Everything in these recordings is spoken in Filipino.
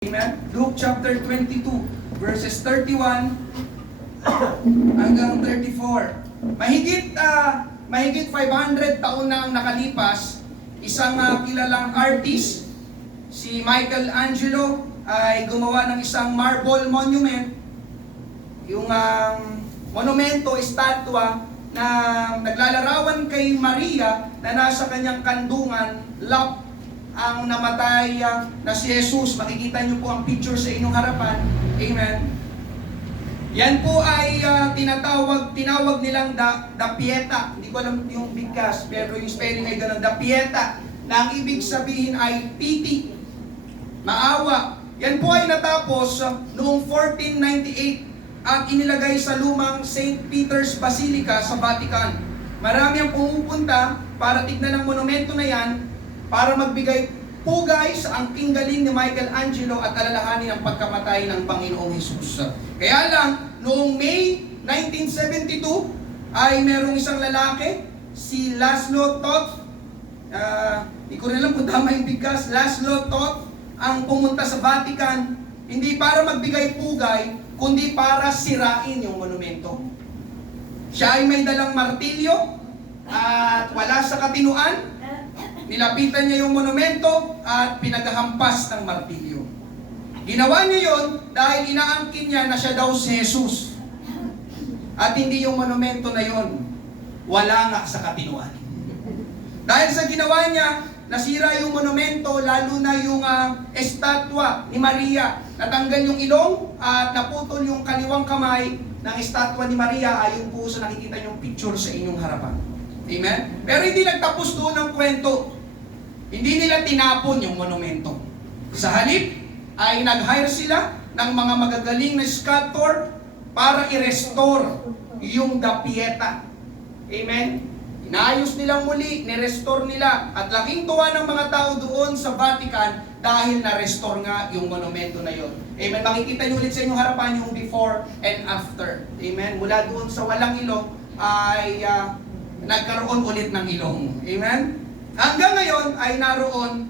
Amen? Luke chapter 22, verses 31 hanggang 34. Mahigit 500 taon na ang nakalipas, isang kilalang artist, si Michelangelo, ay gumawa ng isang marble monument. Yung monumento, estatwa, na naglalarawan kay Maria na nasa kanyang kandungan, lap ang namatay na si Jesus. Makikita niyo po ang picture sa inyong harapan. Amen. Yan po ay tinawag nilang da Pieta. Hindi ko alam yung bigkas, pero yung spelling ay ganun, da Pieta, na ang ibig sabihin ay pity, maawa. Yan po ay natapos noong 1498 at inilagay sa lumang St. Peter's Basilica sa Vatican. Marami ang pumupunta para tignan ang monumento na yan, para magbigay pugay sa angking galing ni Michelangelo at alalahanin ang pagkamatay ng Panginoong Hesus. Kaya lang, noong May 1972, ay merong isang lalaki, si Laszlo Toth, hindi ko rin alam kung tama yung bigkas, Laszlo Toth, ang pumunta sa Vatican, hindi para magbigay pugay, kundi para sirain yung monumento. Siya ay may dalang martilyo at wala sa katinuan. Nilapitan niya yung monumento at pinaghahampas ng martilyo. Ginawa niya yon dahil inaangkin niya na siya daw si Jesus. At hindi yung monumento na yon. Wala nga sa katinuan. Dahil sa ginawa niya, nasira yung monumento, lalo na yung estatwa ni Maria. Natanggal yung ilong at naputol yung kaliwang kamay ng estatwa ni Maria, ayon po sa nakikita niyong picture sa inyong harapan. Amen? Pero hindi nagtapos doon ang kwento. Hindi nila tinapon yung monumento. Sa halip, ay nag-hire sila ng mga magagaling na sculptor para i-restore yung Da Pieta. Amen? Inaayos nilang muli, ni-restore nila. At laking tuwa ng mga tao doon sa Vatican dahil na-restore nga yung monumento na yon. Amen? Makikita nyo ulit sa inyong harapan yung before and after. Amen? Mula doon sa walang ilong ay nagkaroon ulit ng ilong. Amen? Hanggang ngayon ay naroon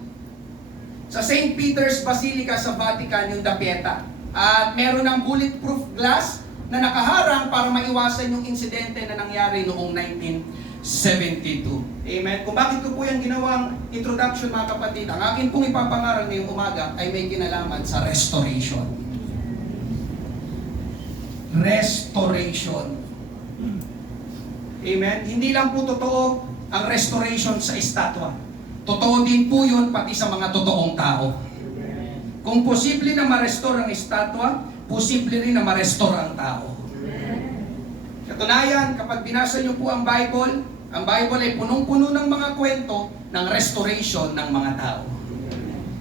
sa St. Peter's Basilica sa Vatican yung Da Pieta. At meron ng bulletproof glass na nakaharang para maiwasan yung insidente na nangyari noong 1972. Amen. Kung bakit ko po yung ginawang introduction, mga kapatid, ang akin pong ipapangaral ngayong umaga ay may kinalaman sa restoration. Restoration. Amen. Hindi lang po totoo ang restoration sa estatwa. Totoo din po yun pati sa mga totoong tao. Kung posible na ma-restore ang estatwa, posible rin na ma-restore ang tao. Katunayan, kapag binasa niyo po ang Bible ay punong-puno ng mga kwento ng restoration ng mga tao.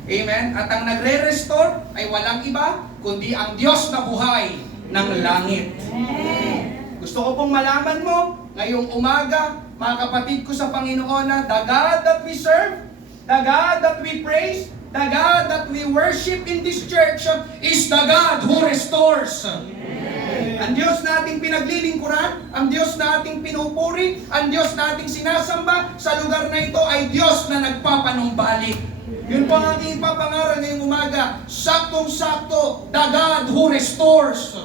Amen? At ang nagre-restore ay walang iba, kundi ang Diyos na buhay ng langit. Gusto ko pong malaman mo, ngayong umaga, mga kapatid ko sa Panginoon, na the God that we serve, the God that we praise, the God that we worship in this church is the God who restores. Ang Diyos na ating pinaglilingkuran, ang Diyos na ating pinupuri, ang Diyos na ating sinasamba sa lugar na ito ay Diyos na nagpapanumbalik. Yun po ang ating ipapangaral ngayong umaga, saktong-sakto, the God who restores.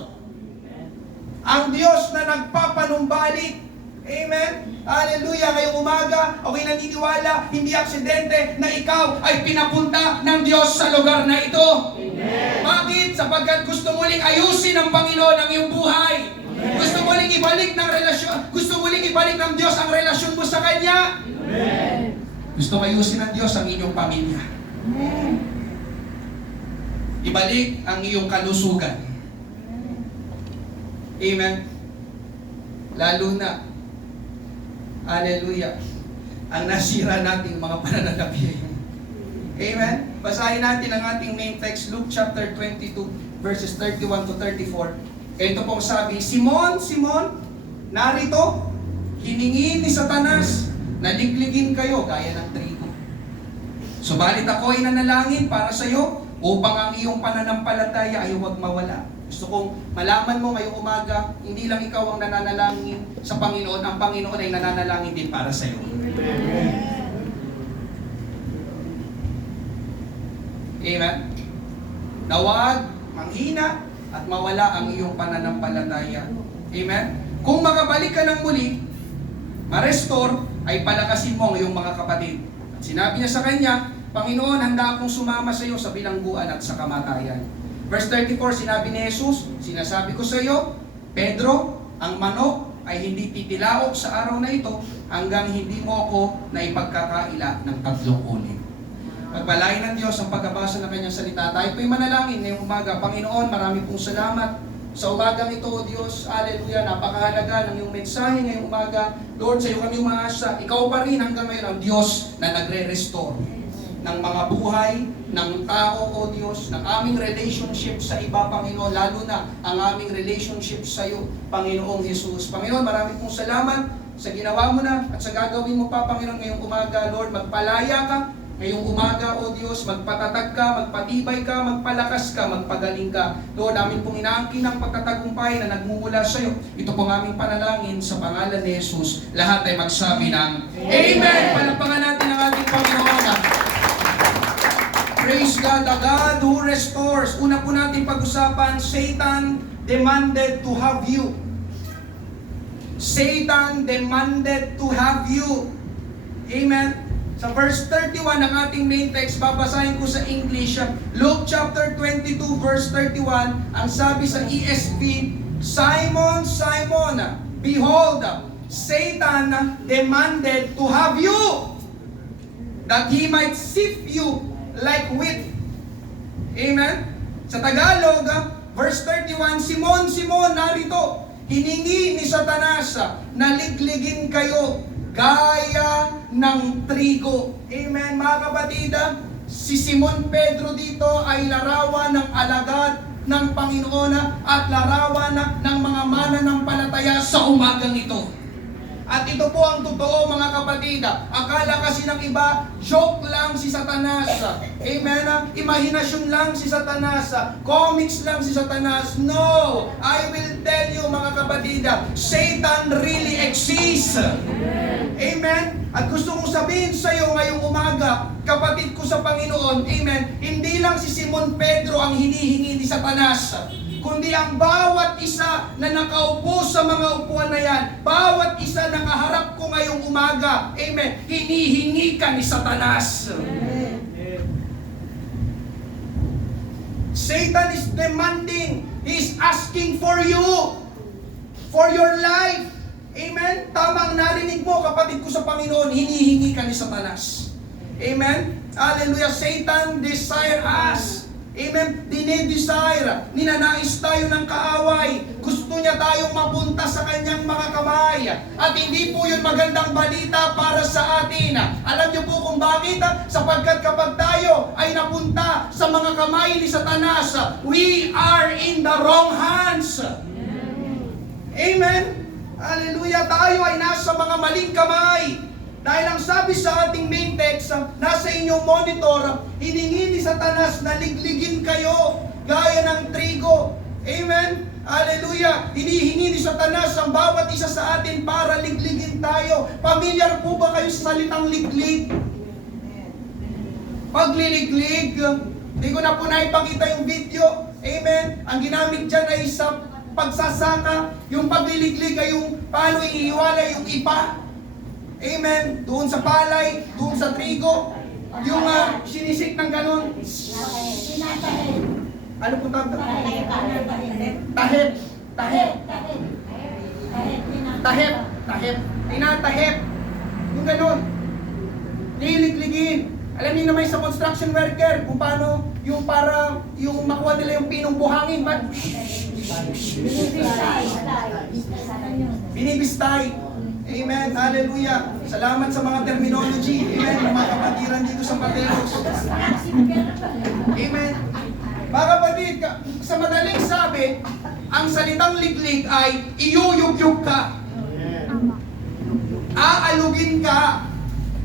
Ang Diyos na nagpapanumbalik. Amen? Hallelujah! Ngayong umaga, ako'y naniniwala, hindi aksidente na ikaw ay pinapunta ng Diyos sa lugar na ito. Amen. Bakit? Sapagkat gusto muling ayusin ng Panginoon ang iyong buhay. Amen. Gusto muling ibalik ng relasyon, gusto muling ibalik ng Diyos ang relasyon mo sa Kanya. Amen. Gusto ayusin ng Diyos ang inyong pamilya. Amen. Ibalik ang iyong kalusugan. Amen. Lalo na, hallelujah, ang nasira nating mga pananalapi. Amen? Basahin natin ang ating main text, Luke chapter 22, verses 31 to 34. Ito pong sabi, Simon, Simon, narito, hiningi ni Satanas na ligligin kayo gaya ng trigo. Subalit ako ay nanalangin para sa iyo upang ang iyong pananampalataya ay huwag mawala. Gusto kong malaman mo ngayong umaga, hindi lang ikaw ang nananalangin sa Panginoon, ang Panginoon ay nananalangin din para sa iyo. Amen. na huwag manghina at mawala ang iyong pananampalataya. Amen? Kung makabalik ka ng muli, ma-restore, ay palakasin mo ang iyong mga kapatid. At sinabi niya sa kanya, Panginoon, handa akong sumama sa iyo sa bilangguan at sa kamatayan. Verse 34, sinabi ni Jesus, sinasabi ko sa iyo, Pedro, ang manok ay hindi titilaok sa araw na ito hanggang hindi mo ako na ipagkakaila ng 3 ulit. Pagpalain ng Diyos ang pagkabasa ng kanyang salita. Tayo po'y manalangin ngayong umaga. Panginoon, marami pong salamat sa umagang ito, O Diyos. Hallelujah. Napakahalaga ng iyong mensahe ngayong umaga. Lord, sa iyo kami umaasa. Ikaw pa rin hanggang ngayon ang Diyos na nagre-restore ng mga buhay, ng tao, O Diyos, ng aming relationship sa iba, Panginoon, lalo na ang aming relationship sa iyo, Panginoong Jesus. Panginoon, marami pong salamat sa ginawa mo na at sa gagawin mo pa, Panginoon, ngayong umaga. Lord, magpalaya ka ngayong umaga, O Diyos, magpatatag ka, magpatibay ka, magpalakas ka, magpagaling ka. Lord, amin pong inaangkin ang pagtatagumpay na nagmumula sa iyo. Ito pong aming panalangin sa pangalan ni Jesus. Lahat ay magsabi ng Amen! Palapakan natin ang ating Panginoon. Praise God, the God who restores. Una po natin pag-usapan, Satan demanded to have you. Satan demanded to have you. Amen? Sa verse 31 ng ating main text, babasahin ko sa English, Luke chapter 22 verse 31, ang sabi sa ESV, Simon, Simon, behold, Satan demanded to have you, that he might sift you like wheat. Amen? Sa Tagalog, verse 31, Simon, Simon, narito, hiningi ni Satanas na ligligin kayo gaya ng trigo. Amen, mga kapatid. Si Simon Pedro dito ay larawan ng alagad ng Panginoon at larawan ng mga mananampalataya sa umagang ito. At ito po ang totoo, mga kapatid. Akala kasi ng iba, joke lang si Satanas. Amen? Imahinasyon lang si Satanas. Comics lang si Satanas. No! I will tell you, mga kapatid, Satan really exists. Amen? At gusto kong sabihin sa iyo ngayong umaga, kapatid ko sa Panginoon, amen, hindi lang si Simon Pedro ang hinihingi ni Satanas, kundi ang bawat isa na nakaupo sa mga upuan na yan, bawat isa na kaharap ko ngayong umaga, amen, hinihingi ka ni Satanas. Satan is demanding, he is asking for you, for your life. Amen? Tama ang narinig mo, kapatid ko sa Panginoon, hinihingi ka ni Satanas. Amen? Hallelujah. Satan desire us. Amen? Dinidesire. Ninanais tayo ng kaaway. Gusto niya tayong mapunta sa kanyang mga kamay. At hindi po yun magandang balita para sa atin. Alam niyo po kung bakit? Sapagkat kapag tayo ay napunta sa mga kamay ni Satanas, we are in the wrong hands. Amen? Hallelujah, tayo ay nasa mga maling kamay. Dahil ang sabi sa ating main text, nasa inyong monitor, hiningi ni Satanas na ligligin kayo gaya ng trigo. Amen? Hallelujah! Hinihingi ni Satanas ang bawat isa sa atin para ligligin tayo. Pamilyar po ba kayo sa salitang liglig? Pagliliglig, hindi ko na po naipakita yung video. Amen? Ang ginamit dyan ay sa pagsasaka, yung pagliliglig ay yung paano iiwalay yung ipa. Amen. Doon sa palay, doon sa trigo, yung sinisik ng ganun. Ano po tawag? Tahip. Tinatahip. Yung ganun. Liligligin. Alam niyo naman sa construction worker, kung paano yung para yung makuha nila yung pinong buhangin. Binibistay. Amen. Hallelujah. Salamat sa mga terminology. Amen. Mga kapatiran dito sa Mateos. Amen. Mga kapatid, sa madaling sabi, ang salitang liglig ay iyuyugyug ka. Aalugin ka.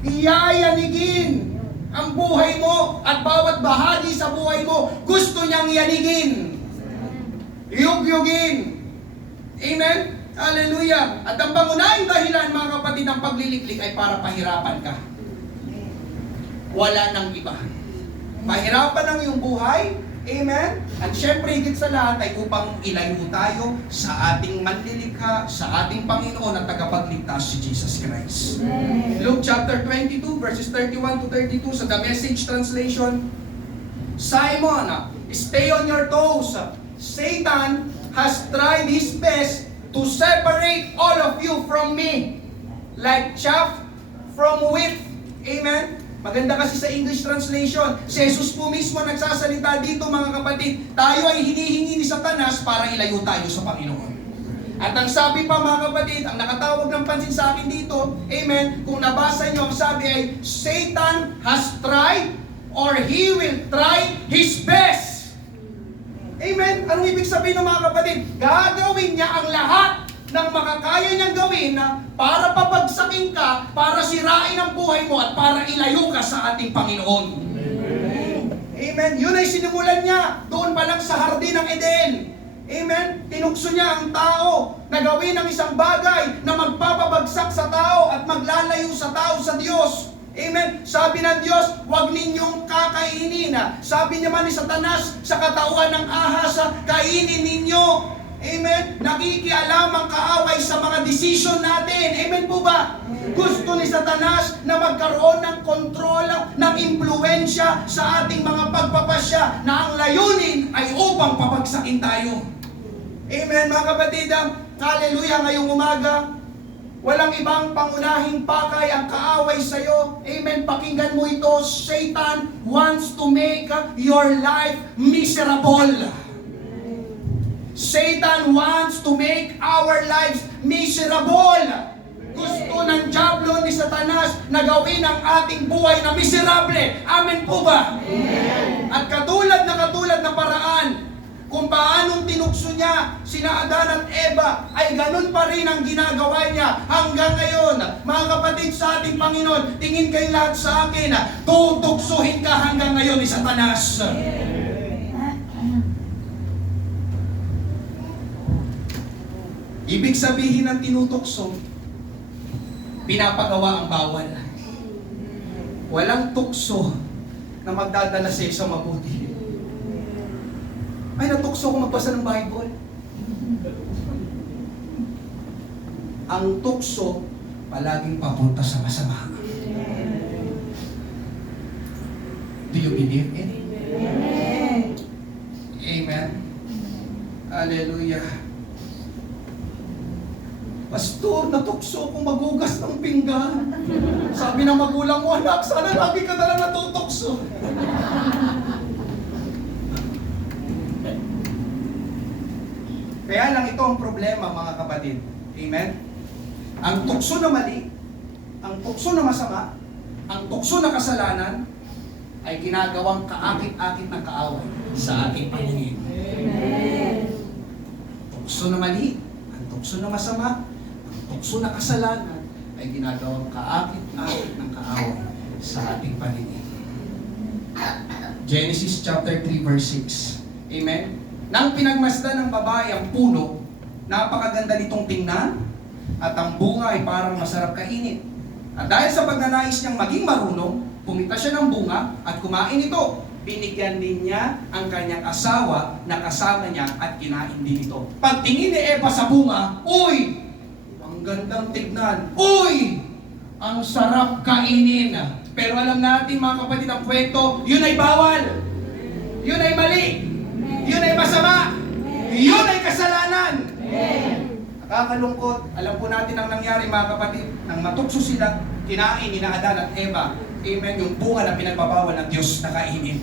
Iyayanigin ang buhay mo at bawat bahagi sa buhay mo gusto niyang yanigin. Iyugyugin. Amen? Hallelujah. At ang pangunahing dahilan, mga kapatid, ng pagliliglig ay para pahirapan ka. Wala nang iba. Pahirapan ang iyong buhay. Amen? At syempre, higit sa lahat ay upang ilayo tayo sa ating manlilikha, sa ating Panginoon at tagapagligtas si Jesus Christ. Luke chapter 22, verses 31 to 32 sa The Message Translation. Simon, stay on your toes. Satan has tried his best to separate all of you from me, like chaff from wheat. Amen? Maganda kasi sa English translation. Si Jesus po mismo nagsasalita dito, mga kapatid. Tayo ay hinihingi ni Satanas para ilayo tayo sa Panginoon. At ang sabi pa, mga kapatid, ang nakatawag ng pansin sa akin dito, amen, kung nabasa nyo, ang sabi ay, Satan has tried or he will try his best. Amen? Anong ibig sabihin ng mga kapatid? Gagawin niya ang lahat ng makakaya niyang gawin na para pabagsakin ka, para sirain ang buhay mo at para ilayo ka sa ating Panginoon. Amen? Yun ay sinimulan niya doon pa lang sa hardin ng Eden. Amen? Tinukso niya ang tao na gawin ang isang bagay na magpapabagsak sa tao at maglalayo sa tao sa Diyos. Amen? Sabi ng Diyos, huwag ninyong kakainin. Sabi naman ni Satanas sa katauhan ng ahas, kainin ninyo. Amen? Nakikialam ang kaaway sa mga decision natin. Amen po ba? Gusto ni Satanas na magkaroon ng kontrol, ng impluensya sa ating mga pagpapasya na ang layunin ay upang pabagsakin tayo. Amen, mga kapatid. Hallelujah, ngayong umaga, walang ibang pangunahing pakay ang kaaway sa iyo. Amen, pakinggan mo ito. Satan wants to make your life miserable. Satan wants to make our lives miserable. Gusto ng diablo ni Satanas na gawin ang ating buhay na miserable. Amen po ba? Amen. At katulad na paraan kung paanong tinukso niya sina Adan at Eva, ay ganun pa rin ang ginagawa niya hanggang ngayon. Mga kapatid sa ating Panginoon, tingin kayo lahat sa akin, tutuksuhin ka hanggang ngayon ni Satanas. Ibig sabihin ng tinutukso, pinapagawa ang bawal. Walang tukso na magdadala sa isang mabuti. Ay, natukso ko magbasa ng Bible. Ang tukso, palaging papunta sa masama. Do you believe it? Amen. Hallelujah. Pastor, natukso kung magugas ng pinggan. Sabi ng magulang mo, anak, sana lagi ka na lang natutukso. Kaya lang ito ang problema, mga kapatid. Amen? Ang tukso na mali, ang tukso na masama, ang tukso na kasalanan, ay ginagawang kaakit-akit ng kaaway sa ating paningin. Tukso na mali, ang tukso na masama, tukso na kasalanan ay ginagawang kaakit-akit ng kaaway sa ating paningin. Genesis chapter 3 verse 6. Amen? Nang pinagmasdan ng babae ang puno, napakaganda nitong tingnan at ang bunga ay parang masarap kainin. At dahil sa pagnanais niyang maging marunong, pumita siya ng bunga at kumain ito. Binigyan din niya ang kanyang asawa na kasama niya at kinain din ito. Pagtingin ni Eva sa bunga, uy! Ang gandang tignan. Uy! Ang sarap kainin. Pero alam natin, mga kapatid, ang kwento, yun ay bawal. Yun ay mali. Yun ay masama. Yun ay kasalanan. Nakakalungkot. Alam po natin ang nangyari, mga kapatid. Nang matukso sila, kinain ni Adan at Eva. Amen. Yung bunga na pinagbabawal ng Diyos na kainin.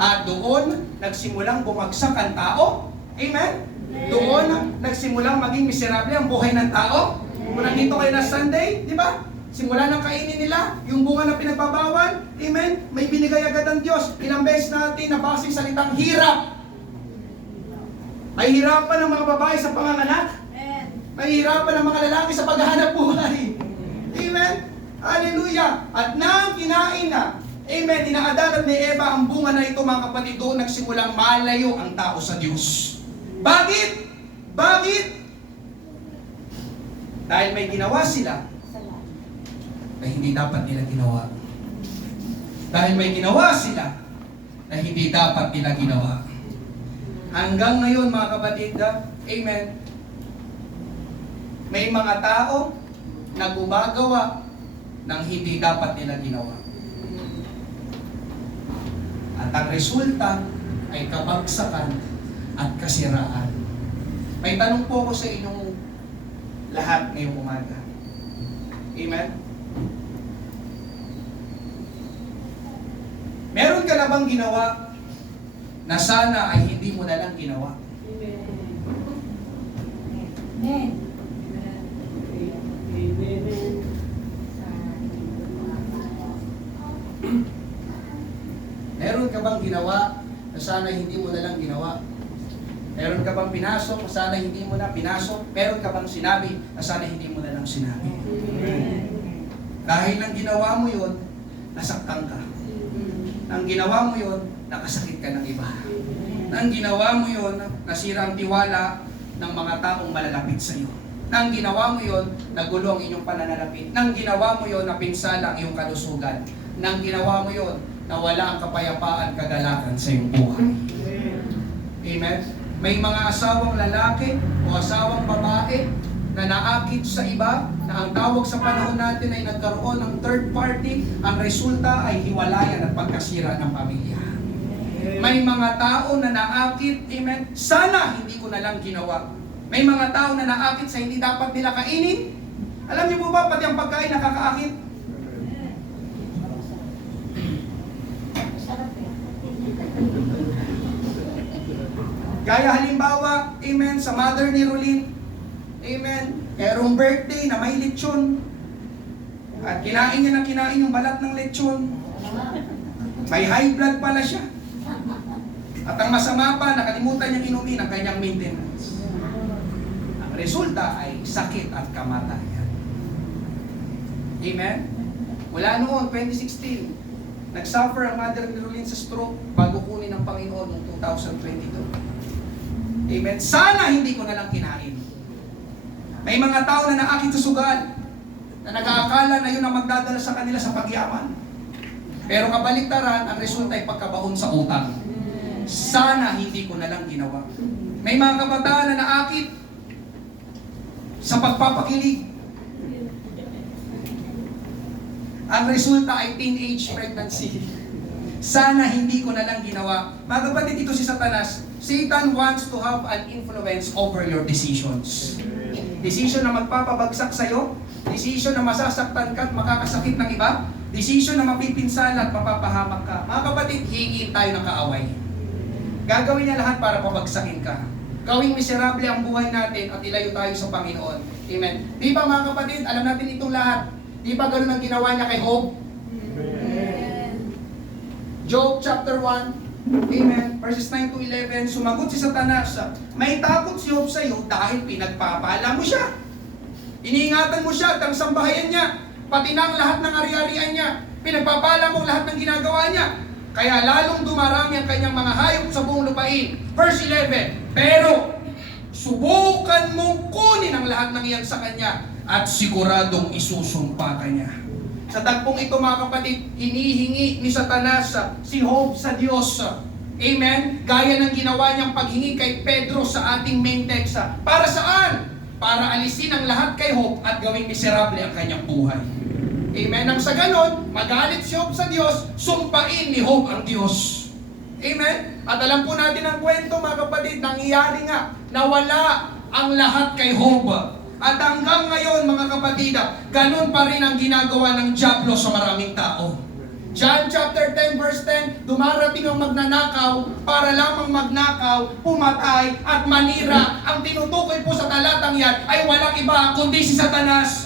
At doon, nagsimulang bumagsak ang tao. Amen. Doon, nagsimulang maging miserable ang buhay ng tao. Kung nandito kayo na Sunday, di ba? Simula ng kainin nila, yung bunga na pinagbabawal, amen? May binigay agad ang Diyos. Ilang beses natin nabasa yung salitang hirap. May hirapan ng mga babae sa panganganak. May hirapan ng mga lalaki sa paghahanap buhay. Amen? Hallelujah! At nang kinain na, amen, ni Adan at ni Eva ang bunga na ito, mga kapatid, doon nagsimulang malayo ang tao sa Diyos. Bakit? Bakit? Dahil may ginawa sila na hindi dapat nila ginawa. Dahil may ginawa sila na hindi dapat nila ginawa. Hanggang ngayon mga kapatid, amen, may mga tao na gumagawa ng hindi dapat nila ginawa. At ang resulta ay kabagsakan at kasiraan. May tanong po ko sa inyong lahat ngayong umaga. Amen? Meron ka na bang ginawa na sana ay hindi mo na lang ginawa? Amen. Meron ka bang ginawa na sana hindi mo na lang ginawa? Meron ka bang pinasok na sana hindi mo na pinasok? Meron ka bang sinabi na sana hindi mo na lang sinabi? Dahil nang ginawa mo yun, nasaktan ka. Nang ginawa mo yun, nakasakit ka ng iba. Nang ginawa mo yun, nasira ang tiwala ng mga taong malalapit sa iyo. Nang ginawa mo yun, nagulo ang inyong pananalapit. Nang ginawa mo yun, napinsala ang iyong kalusugan. Nang ginawa mo yun, nawala ang kapayapaan, kagalakan sa iyong buhay. Amen? May mga asawang lalaki o asawang babae na naakit sa iba, na ang tawag sa panahon natin ay nagkaroon ng third party, ang resulta ay hiwalayan at pagkasira ng pamilya. May mga tao na naakit, amen, sana hindi ko na lang ginawa. May mga tao na naakit sa hindi dapat nila kainin. Alam niyo po ba, pati ang pagkain nakakaakit? Gaya halimbawa, amen, sa mother ni Rolin, amen, merong birthday na may lechon. At kinain niya na kinain yung balat ng lechon. May high blood pala siya. At ang masama pa, nakalimutan niyang inumin ang kanyang maintenance. Ang resulta ay sakit at kamatayan. Amen? Mula noon, 2016, nag-suffer ang mother ni Rolin sa stroke bago kunin ng Panginoon noong 2022. Amen. Sana hindi ko na lang kinain. May mga tao na naakit sa sugal, na nag-aakala na yun ang magdadala sa kanila sa pagyaman. Pero kabaliktaran, ang resulta ay pagkabaon sa utang. Sana hindi ko na lang ginawa. May mga kabataan na naakit sa pagpapakilig. Ang resulta ay teenage pregnancy. Sana hindi ko na lang ginawa. Mga kapatid, ito si Satanas. Satan wants to have an influence over your decisions. Decision na magpapabagsak sa'yo, decision na masasaktan ka at makakasakit ng iba, decision na mapipinsala at mapapahamak ka. Mga kapatid, hingin tayo ng kaaway. Gagawin niya lahat para pabagsakin ka. Gawing miserable ang buhay natin at ilayo tayo sa Panginoon. Amen. Di ba mga kapatid, alam natin itong lahat. Di ba ganun ang ginawa niya kay Job? Job chapter 1, amen, verses 9 to 11, sumagot si Satanas, may takot si Job sa iyo dahil pinagpapala mo siya. Iniingatan mo siya at ang sambahayan niya, pati na ang lahat ng ari-arian niya, pinagpapala mo lahat ng ginagawa niya. Kaya lalong dumarami ang kanyang mga hayop sa buong lupain. Verse 11, pero subukan mong kunin ang lahat ng iyan sa kanya at siguradong isusumpa ka niya. Sa tagpong ito mga kapatid, hinihingi ni Satanas si Job sa Diyos. Amen? Gaya ng ginawa niyang paghingi kay Pedro sa ating main text. Para saan? Para alisin ang lahat kay Job at gawing miserable ang kanyang buhay. Amen? Nang sa ganon, magalit si Job sa Diyos, sumpain ni Job ang Diyos. Amen? At alam po natin ang kwento mga kapatid, nangyayari nga, nawala ang lahat kay Job. At hanggang ngayon mga kapatid, ganun pa rin ang ginagawa ng dyablo sa maraming tao. John chapter 10 verse 10, dumarating ang magnanakaw para lamang magnakaw, pumatay at manira. Ang tinutukoy po sa talatang yan ay walang iba kundi si Satanas.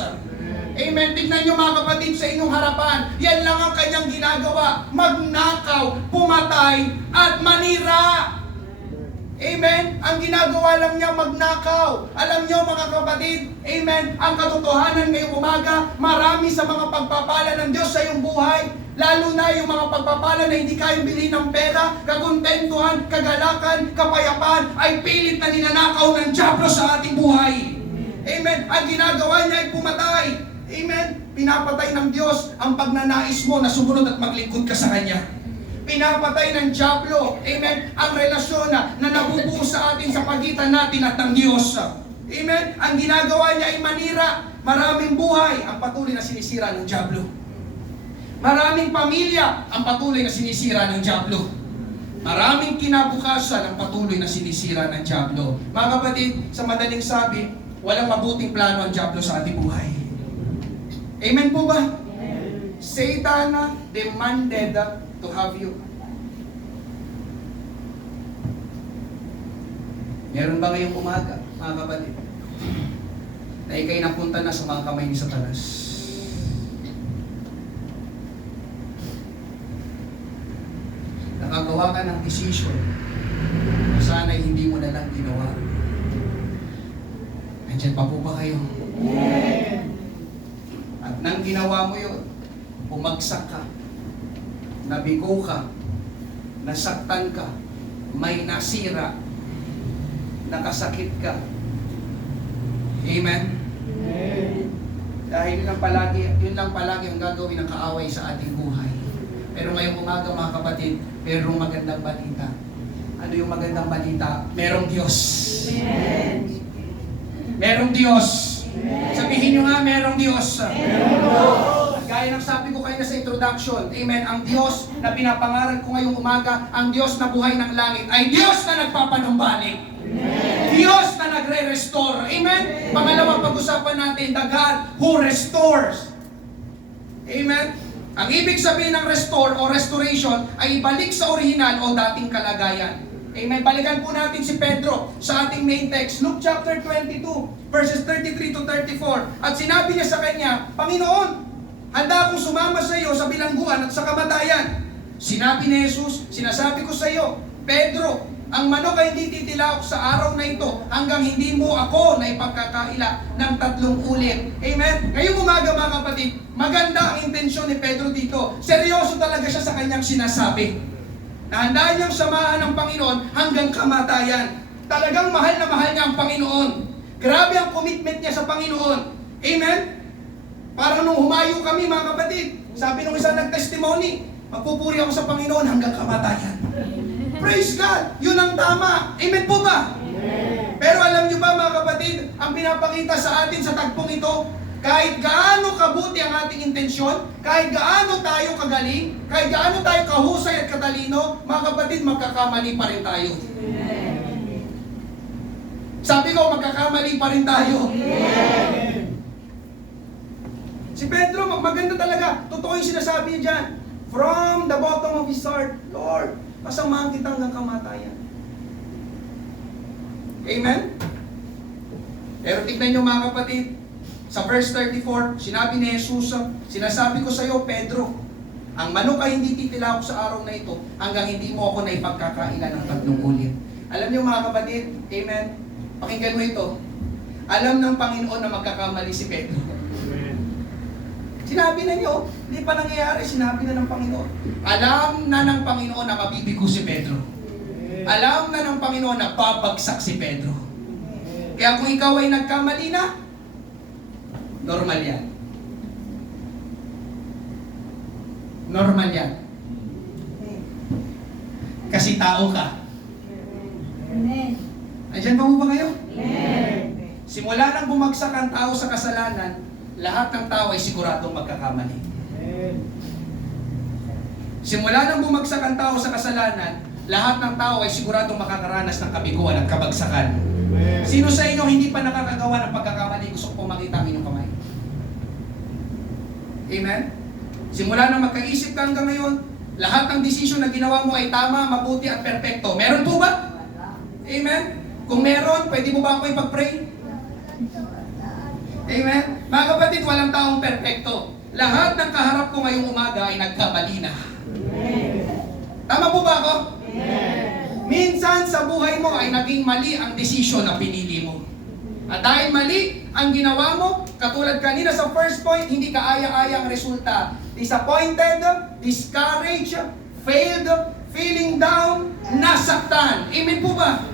Amen. Tignan nyo mga kapatid sa inyong harapan. Yan lang ang kanyang ginagawa. Magnakaw, pumatay at manira. Amen? Ang ginagawa lang niya magnakaw. Alam niyo mga kapatid, amen, ang katotohanan ngayong umaga, marami sa mga pagpapala ng Diyos sa iyong buhay, lalo na yung mga pagpapala na hindi kayang bilhin ng pera, kakontentuhan, kagalakan, kapayapaan, ay pilit na ninanakaw ng dyablo sa ating buhay. Amen? Ang ginagawa niya ay pumatay. Amen? Pinapatay ng Diyos ang pagnanais mo na sumunod at maglingkod ka sa Kanya. pinapatay ng dyablo, amen, ang relasyon na nabubuo sa atin sa pagitan natin at ng Diyos. Amen? Ang ginagawa niya ay manira. Maraming buhay ang patuloy na sinisira ng dyablo. Maraming pamilya ang patuloy na sinisira ng dyablo. Maraming kinabukasan ang patuloy na sinisira ng dyablo. Mga kapatid, sa madaling sabi, walang mabuting plano ang dyablo sa ating buhay. Amen po ba? Satan demanded to have you. Meron ba ngayong umaga, mga kapatid, na ikay napunta na sa mga kamay ni Satanas? Nakagawa ka ng decision na sana'y hindi mo na lang ginawa. Nandiyan pa po ba kayo? At nang ginawa mo yun, bumagsak ka, nabigo ka, nasaktan ka, may nasira, nakasakit ka. Amen? Dahil yun lang palagi ang gagawin ng kaaway sa ating buhay. Pero ngayong umaga, mga kapatid, merong magandang balita. Ano yung magandang balita? Merong Diyos. Merong Diyos. Sabihin nyo nga, merong Diyos. Gaya ng sabi ko kayo na sa introduction, amen, ang Diyos na pinapangaral ko ngayong umaga, ang Diyos na buhay ng langit, ay Diyos na nagpapanumbalik. Diyos na nagre-restore. Amen? Pangalawang pag-usapan natin, the God who restores. Amen? Ang ibig sabihin ng restore o restoration ay ibalik sa original o dating kalagayan. Amen? Balikan po natin si Pedro sa ating main text, Luke chapter 22, verses 33 to 34. At sinabi niya sa kanya, Panginoon, handa akong sumama sa iyo sa bilangguan at sa kamatayan. Sinabi ni Jesus, sinasabi ko sa iyo, Pedro, ang manok ay hindi titilaok sa araw na ito hanggang hindi mo ako na ipagkakaila ng 3 ulit. Amen? Ngayong umaga, mga kapatid, maganda ang intensyon ni Pedro dito. Seryoso talaga siya sa kanyang sinasabi. Nahandaan niyang samahan ng Panginoon hanggang kamatayan. Talagang mahal na mahal niya ang Panginoon. Grabe ang commitment niya sa Panginoon. Amen? Parang nung humayo kami, mga kapatid, sabi nung isang nag-testimony, magpupuri ako sa Panginoon hanggang kamatayan. Praise God! Yun ang tama. Amen po ba? Amen. Pero alam nyo ba, mga kapatid, ang pinapakita sa atin sa tagpong ito, kahit gaano kabuti ang ating intensyon, kahit gaano tayo kagaling, kahit gaano tayo kahusay at katalino, mga kapatid, magkakamali pa rin tayo. Amen. Sabi ko, magkakamali pa rin tayo. Amen. Si Pedro, maganda talaga. Totoo yung sinasabi niya dyan. From the bottom of his heart, Lord, pasamahan kita hanggang kamatayan. Amen? Pero tignan nyo, mga kapatid, sa verse 34, sinabi ni Jesus, sinasabi ko sa iyo, Pedro, ang manok ay hindi titilaok sa araw na ito hanggang hindi mo ako na ipagkakaila ng 3 ulit. Alam nyo, mga kapatid, amen? Pakinggan mo ito. Alam ng Panginoon na magkakamali si Pedro. Sinabi na niyo, hindi pa nangyayari, sinabi na ng Panginoon. Alam na ng Panginoon na mabibigo si Pedro. Alam na ng Panginoon na babagsak si Pedro. Kaya kung ikaw ay nagkamali na, normal yan. Normal yan. Kasi tao ka. Andiyan pa mo ba kayo? Simula nang bumagsak ang tao sa kasalanan, lahat ng tao ay siguradong magkakamali. Simula nang bumagsak ang tao sa kasalanan, lahat ng tao ay siguradong makakaranas ng kabiguan at kabagsakan. Sino sa inyo hindi pa nakakagawa ng pagkakamali? Gusto ko pong makita ang inyong kamay. Amen? Simula nang magkaisip ka hanggang ngayon, lahat ng desisyon na ginawa mo ay tama, mabuti at perpekto. Meron po ba? Amen? Kung meron, pwede mo ba ako ipag-pray? Amen? Mga kapatid, walang taong perpekto. Lahat ng kaharap ko ngayong umaga ay nagkamali na. Tama po ba ako? Minsan sa buhay mo ay naging mali ang desisyon na pinili mo. At dahil mali ang ginawa mo, katulad kanina sa first point, hindi ka aya-aya ang resulta. Disappointed, discouraged, failed, feeling down, nasaktan. Amen po ba?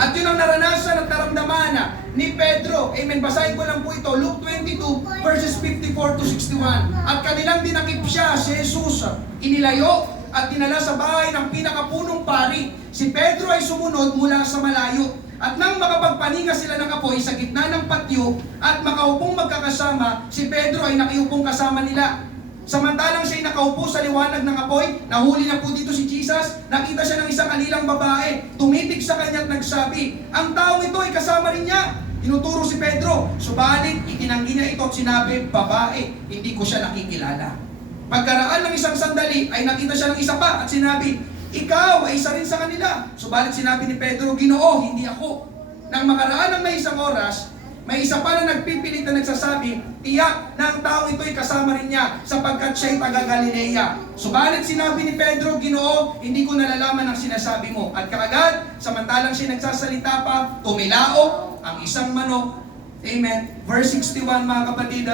At yun ang naranasan at naramdaman ni Pedro. Amen. Basahin ko lang po ito. Luke 22 verses 54 to 61. At kanilang dinakip siya si Jesus. Inilayo at dinala sa bahay ng pinakapunong pari. Si Pedro ay sumunod mula sa malayo. At nang makapagpaninga sila ng apoy sa gitna ng patio at makaupong magkakasama, si Pedro ay nakiupong kasama nila. Samantalang siya'y nakaupo sa liwanag ng apoy, nahuli na po dito si Jesus, nakita siya ng isang alilang babae, tumitig sa kanya at nagsabi, ang taong ito ay kasama rin niya. Tinuturo si Pedro, subalit itinanggi niya ito at sinabi, babae, hindi ko siya nakikilala. Pagkaraan ng isang sandali, ay nakita siya ng isa pa at sinabi, ikaw ay isa rin sa kanila. Subalit sinabi ni Pedro, Ginoo, hindi ako. Nang makaraan ng may isang oras, may isa pa na nagpipilit na nagsasabi, tiyak na ang taong ito ay kasama rin niya sapagkat siya'y taga Galilea. Subalit sinabi ni Pedro, Ginoo, hindi ko nalalaman ang sinasabi mo. At kaagad, samantalang siya nagsasalita pa, tumilaok ang isang manok. Amen. Verse 61 mga kapatid,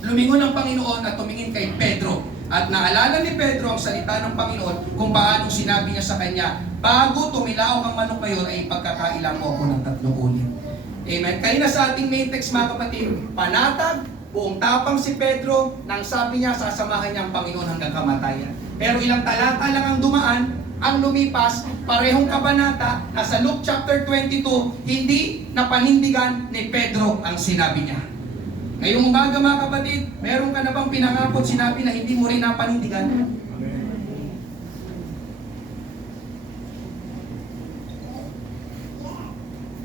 lumingon ang Panginoon at tumingin kay Pedro. At naalala ni Pedro ang salita ng Panginoon kung paano sinabi niya sa kanya, bago tumilaok ang manok ngayon ay pagkakailang mo ako ng 3 ulit. Amen. Kanina sa ating main text mga kapatid, panatag, buong tapang si Pedro, nang sabi niya sasamahan niya ang Panginoon hanggang kamatayan. Pero ilang talata lang ang dumaan, ang lumipas, parehong kabanata, nasa Luke chapter 22, hindi napanindigan ni Pedro ang sinabi niya. Ngayong umaga mga kapatid, meron ka na bang pinangako at sinabi na hindi mo rin napanindigan?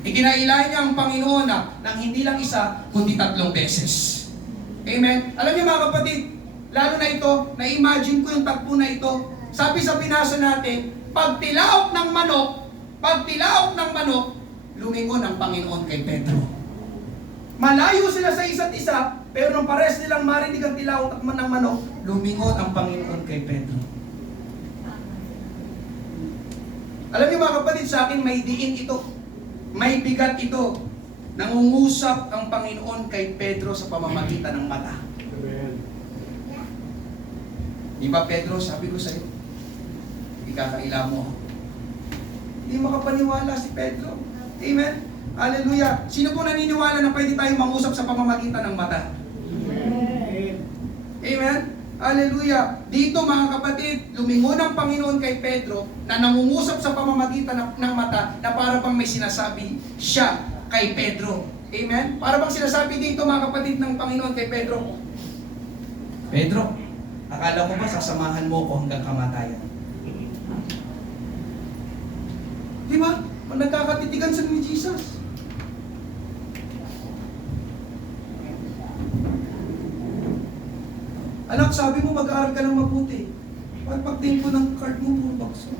Ikinailayan niya ang Panginoon ng hindi lang isa, kundi 3 beses. Amen? Alam niyo mga kapatid, lalo na ito, na-imagine ko yung tagpo na ito. Sabi sa binasa natin, pagtilaok ng manok, lumingon ang Panginoon kay Pedro. Malayo sila sa isa't isa, pero nung pares nilang marinig ang tilaok ng manok, lumingon ang Panginoon kay Pedro. Alam niyo mga kapatid, sa akin may diin ito. May bigat ito. Nangungusap ang Panginoon kay Pedro sa pamamagitan ng mata. Di ba Pedro, sabi ko sa iyo, ikakaila mo. Hindi makapaniwala si Pedro. Amen? Hallelujah. Sino po naniniwala na pwede tayong mangusap sa pamamagitan ng mata? Amen? Hallelujah. Dito mga kapatid, lumingon ang Panginoon kay Pedro na nangungusap sa pamamagitan ng mata na para bang may sinasabi siya kay Pedro. Amen? Para bang sinasabi dito mga kapatid ng Panginoon kay Pedro, Pedro, akala ko ba sasamahan mo ko hanggang kamatayan? Di ba? Nagkakatitigan sa ni Jesus. Anak, sabi mo mag-aaral ka ng mabuti. Pagpagting ko ng card mo, puro bakso.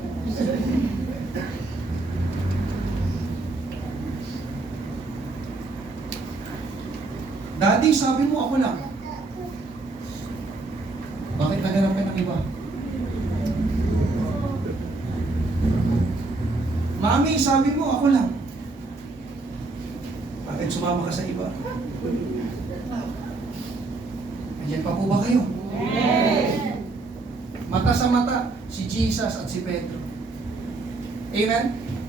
Daddy, sabi mo ako lang. Bakit naghanap ka ng iba? Mami, sabi mo ako lang. Bakit sumama ka sa iba? Ayan pa po ba kayo? Mata sa mata, si Jesus at si Pedro. Amen?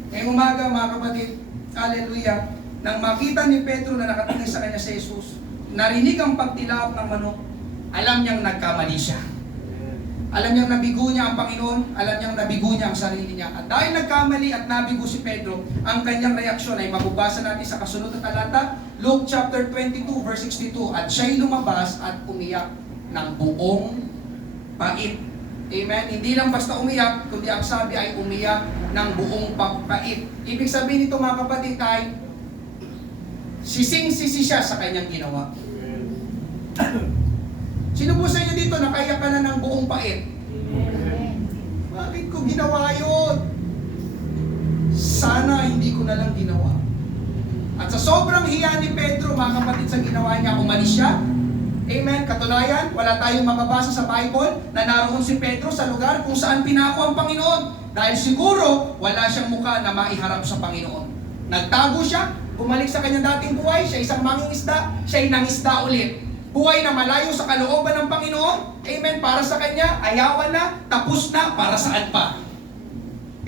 Ngayong umaga mga kapatid, hallelujah, nang makita ni Pedro na nakatingin sa kanya si Jesus, narinig ang pagtilaok ng manok, alam niyang nagkamali siya. Alam niyang nabigo niya ang Panginoon, alam niyang nabigo niya ang sarili niya. At dahil nagkamali at nabigo si Pedro, ang kanyang reaksyon ay mababasa natin sa kasunod na talata, Luke chapter 22 verse 62, at siya'y lumabas at umiyak ng buong pait. Amen? Hindi lang basta umiyak, kundi ang sabi ay umiyak ng buong pait. Ibig sabihin nito mga kapatid ay, sising-sisi siya sa kanyang ginawa. Sino po sa inyo dito nakaiyak ka na ng buong pait? Bakit ko ginawa yun? Sana hindi ko na lang ginawa. At sa sobrang hiya ni Pedro, mga kapatid, sa ginawa niya, umalis siya. Amen? Katunayan, wala tayong mababasa sa Bible na naroon si Pedro sa lugar kung saan pinako ang Panginoon. Dahil siguro, wala siyang mukha na maiharap sa Panginoon. Nagtago siya, bumalik sa kanyang dating buhay, siya isang mangingisda, siya'y nangisda ulit. Buhay na malayo sa kalooban ng Panginoon. Amen. Para sa kanya, ayawan na, tapos na, para saan pa.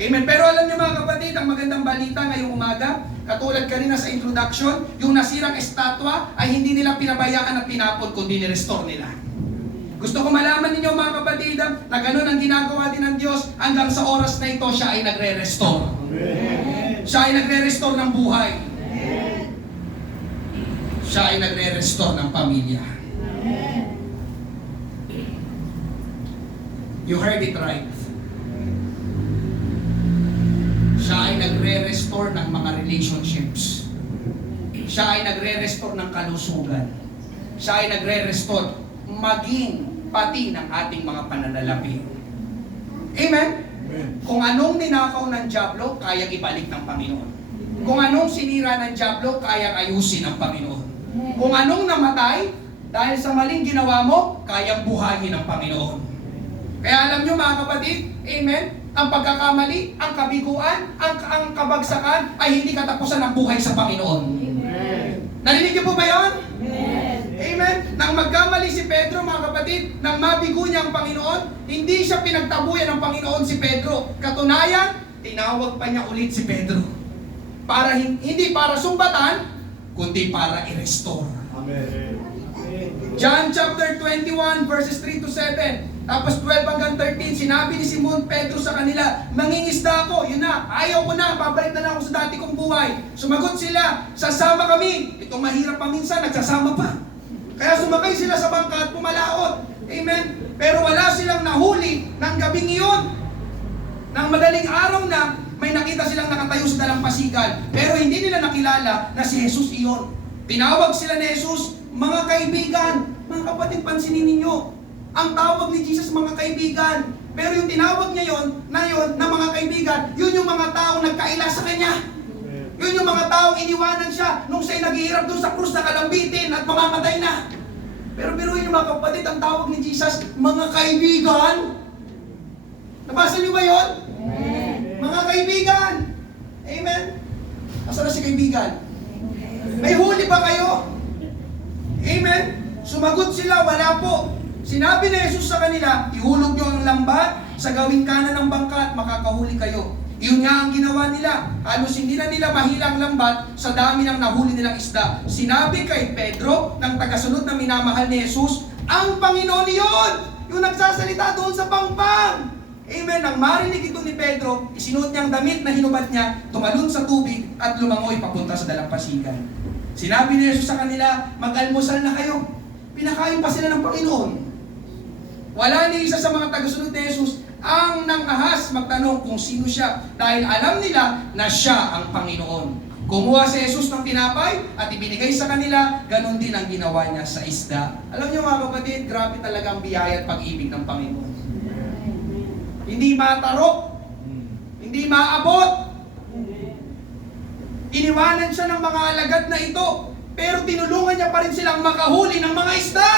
Amen. Pero alam niyo mga kapatid, ang magandang balita ngayong umaga, katulad kanina sa introduction, yung nasirang estatwa ay hindi nila pinabayaan at pinapon, kundi ni-restore nila. Gusto ko malaman ninyo mga kapatid na ganun ang ginagawa din ng Diyos hanggang sa oras na ito siya ay nagre-restore. Siya ay nagre-restore ng buhay. Siya ay nagre-restore ng pamilya. You heard it right. Siya ay nagre-restore ng mga relationships. Siya ay nagre-restore ng kalusugan. Siya ay nagre-restore maging pati ng ating mga pananalapi. Amen? Kung anong ninakaw ng dyablo, kayang ibalik ng Panginoon. Kung anong sinira ng dyablo, kayang ayusin ng Panginoon. Kung anong namatay, dahil sa maling ginawa mo, kayang buhayin ng Panginoon. Kaya alam nyo mga kapatid, amen, ang pagkakamali, ang kabiguan, ang kabagsakan ay hindi katapusan ng buhay sa Panginoon. Amen. Narinig niyo po ba yun? Amen. Amen. Nang magkamali si Pedro mga kapatid, nang mabigo niya ang Panginoon, hindi siya pinagtabuyan ng Panginoon si Pedro. Katunayan, tinawag pa niya ulit si Pedro. Para hindi para sumbatan, kundi para i-restore. Amen. John chapter 21 verses 3 to 7. Tapos 12 hanggang 13, sinabi ni Simon Pedro sa kanila, mangingisda ako, yun na, ayaw ko na, babalik na lang ako sa dati kong buhay. Sumagot sila, sasama kami. Itong mahirap pa minsan, nagsasama pa. Kaya sumakay sila sa bangka at pumalaot. Amen? Pero wala silang nahuli ng gabing iyon. Nang madaling araw na, may nakita silang nakatayo sa dalampasigan. Pero hindi nila nakilala na si Jesus iyon. Tinawag sila ni Jesus, mga kaibigan. Mga kapatid, pansinin ninyo. Ang tawag ni Jesus mga kaibigan. Pero yung tinawag niya yon na mga kaibigan, yun yung mga taong nagkaila sa Kanya. Yun yung mga taong iniwanan siya nung siya'y naghihirap doon sa krus na kalambitin at mamamatay na. Pero biruin yung mga kapatid, ang tawag ni Jesus, mga kaibigan. Nabasa niyo ba yun? Amen. Mga kaibigan. Amen. Asa na si kaibigan? May huli ba kayo? Amen. Sumagot sila, wala po. Sinabi ni Jesus sa kanila, ihulog niyo ang lambat sa gawing kanan ng bangka at makakahuli kayo. Iyon nga ang ginawa nila. Halos hindi na nila mahilang lambat sa dami ng nahuli nilang isda. Sinabi kay Pedro, ng tagasunod na minamahal ni Jesus, ang Panginoon iyon! Yung nagsasalita doon sa pangpang. Amen. Nang marinig ito ni Pedro, isinuot niya ang damit na hinubad niya, tumalon sa tubig at lumangoy papunta sa dalampasigan. Sinabi ni Jesus sa kanila, mag-almusal na kayo. Pinakain pa sila ng Panginoon. Wala ni isa sa mga tagasunod ni Jesus ang nangahas magtanong kung sino siya dahil alam nila na siya ang Panginoon. Kumuha si Jesus ng tinapay at ibinigay sa kanila, ganon din ang ginawa niya sa isda. Alam niyo mga kapatid, grabe talaga ang biyaya at pag-ibig ng Panginoon. Hindi matarok, hindi maabot. Iniwanan siya ng mga alagad na ito, pero tinulungan niya pa rin silang makahuli ng mga isda.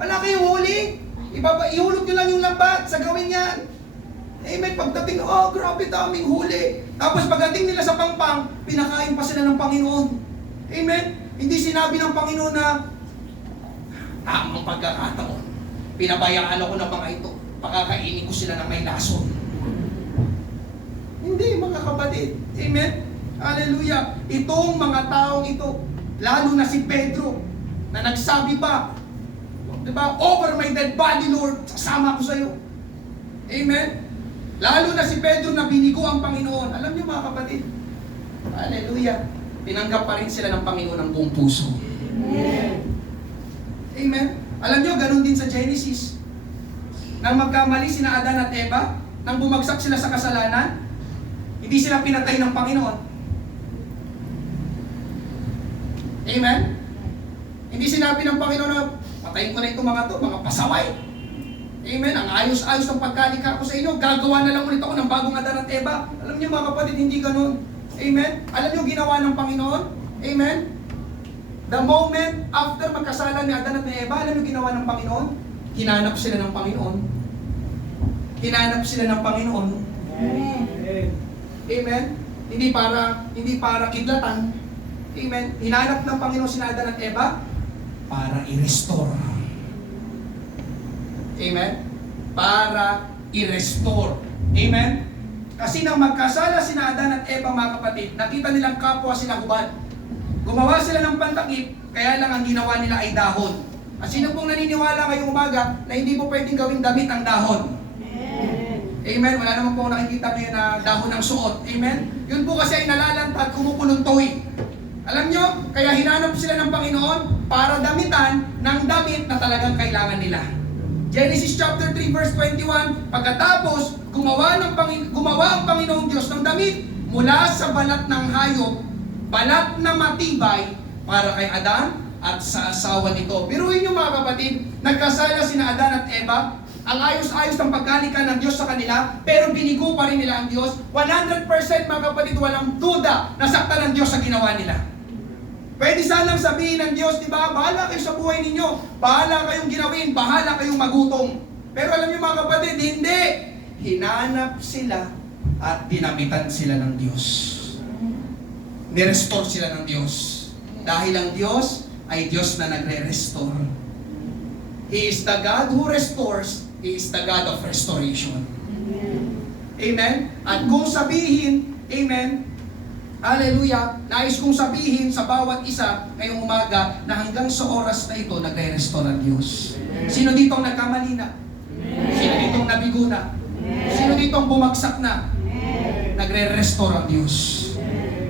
Wala kayong huli? Ihulog nyo lang yung lambat sa gawin yan. Amen. Pagdating, oh grabe daming huli. Tapos pagdating nila sa pangpang, pinakain pa sila ng Panginoon. Amen. Hindi sinabi ng Panginoon na tamang pagkakataon. Pinabayaan ako ng mga ito. Pakakainin ko sila ng may lason. Hindi mga kapatid. Amen. Hallelujah. Itong mga taong ito, lalo na si Pedro, na nagsabi pa, diba? Over my dead body, Lord, sasama ko sa iyo. Amen? Lalo na si Pedro na binigo ang Panginoon. Alam niyo mga kapatid, hallelujah, tinanggap pa rin sila ng Panginoon ng buong puso. Amen? Amen? Alam niyo, ganun din sa Genesis. Nang magkamali sina Adan at Eva, nang bumagsak sila sa kasalanan, hindi sila pinatay ng Panginoon. Amen? Hindi sinabi ng Panginoon na patayin ko na itong mga pasaway. Amen. Ang ayos-ayos ng pagkalikha ko sa inyo, gagawa na lang ulit ako ng bagong Adan at Eva. Alam niyo mga kapatid, hindi ganun. Amen. Alam niyo ginawa ng Panginoon? Amen. The moment after magkasala ni Adan at ni Eva, alam niyo ginawa ng Panginoon? Hinanap sila ng Panginoon. Hinanap sila ng Panginoon. Amen. Amen. Hindi para kidlatan. Amen. Hinanap ng Panginoon sina Adan at Eva para i-restore. Amen? Para i-restore. Amen? Kasi nang magkasala sina Adan at Eva mga kapatid, nakita nilang kapwa sila hubad. Gumawa sila ng pantakip, kaya lang ang ginawa nila ay dahon. At sino pong naniniwala ngayong umaga na hindi po pwedeng gawing damit ang dahon? Amen. Wala naman po nakikita ngayon na dahon ng suot. Amen. Yun po kasi ay nalalanta at kumukuluntoy. Alam nyo, kaya hinanap sila ng Panginoon para damitan ng damit na talagang kailangan nila. Genesis chapter 3 verse 21, pagkatapos gumawa ang Panginoong Diyos ng damit mula sa balat ng hayop, balat na matibay para kay Adan at sa asawa nito. Biruin nyo mga kapatid, nagkasala sina Adan at Eva, ang ayos-ayos ng pagkalikan ng Diyos sa kanila, pero binigo pa rin nila ang Diyos. 100% mga kapatid, walang duda na saktan ng Diyos sa ginawa nila. Pwede sanang sabihin ng Diyos, di ba, bahala kayo sa buhay ninyo, bahala kayong ginawin, bahala kayong magutom. Pero alam niyo mga kapatid, hindi. Hinanap sila at dinamitan sila ng Diyos. Nirestore sila ng Diyos. Dahil ang Diyos ay Diyos na nagre-restore. He is the God who restores. He is the God of restoration. Amen? At kung sabihin, amen, hallelujah, nais kong sabihin sa bawat isa ngayong umaga na hanggang sa oras na ito, nagre-restore ang Diyos. Sino dito ang nagkamali na? Sino dito ang nabigo na? Sino dito ang bumagsak na? Nagre-restore ang Diyos.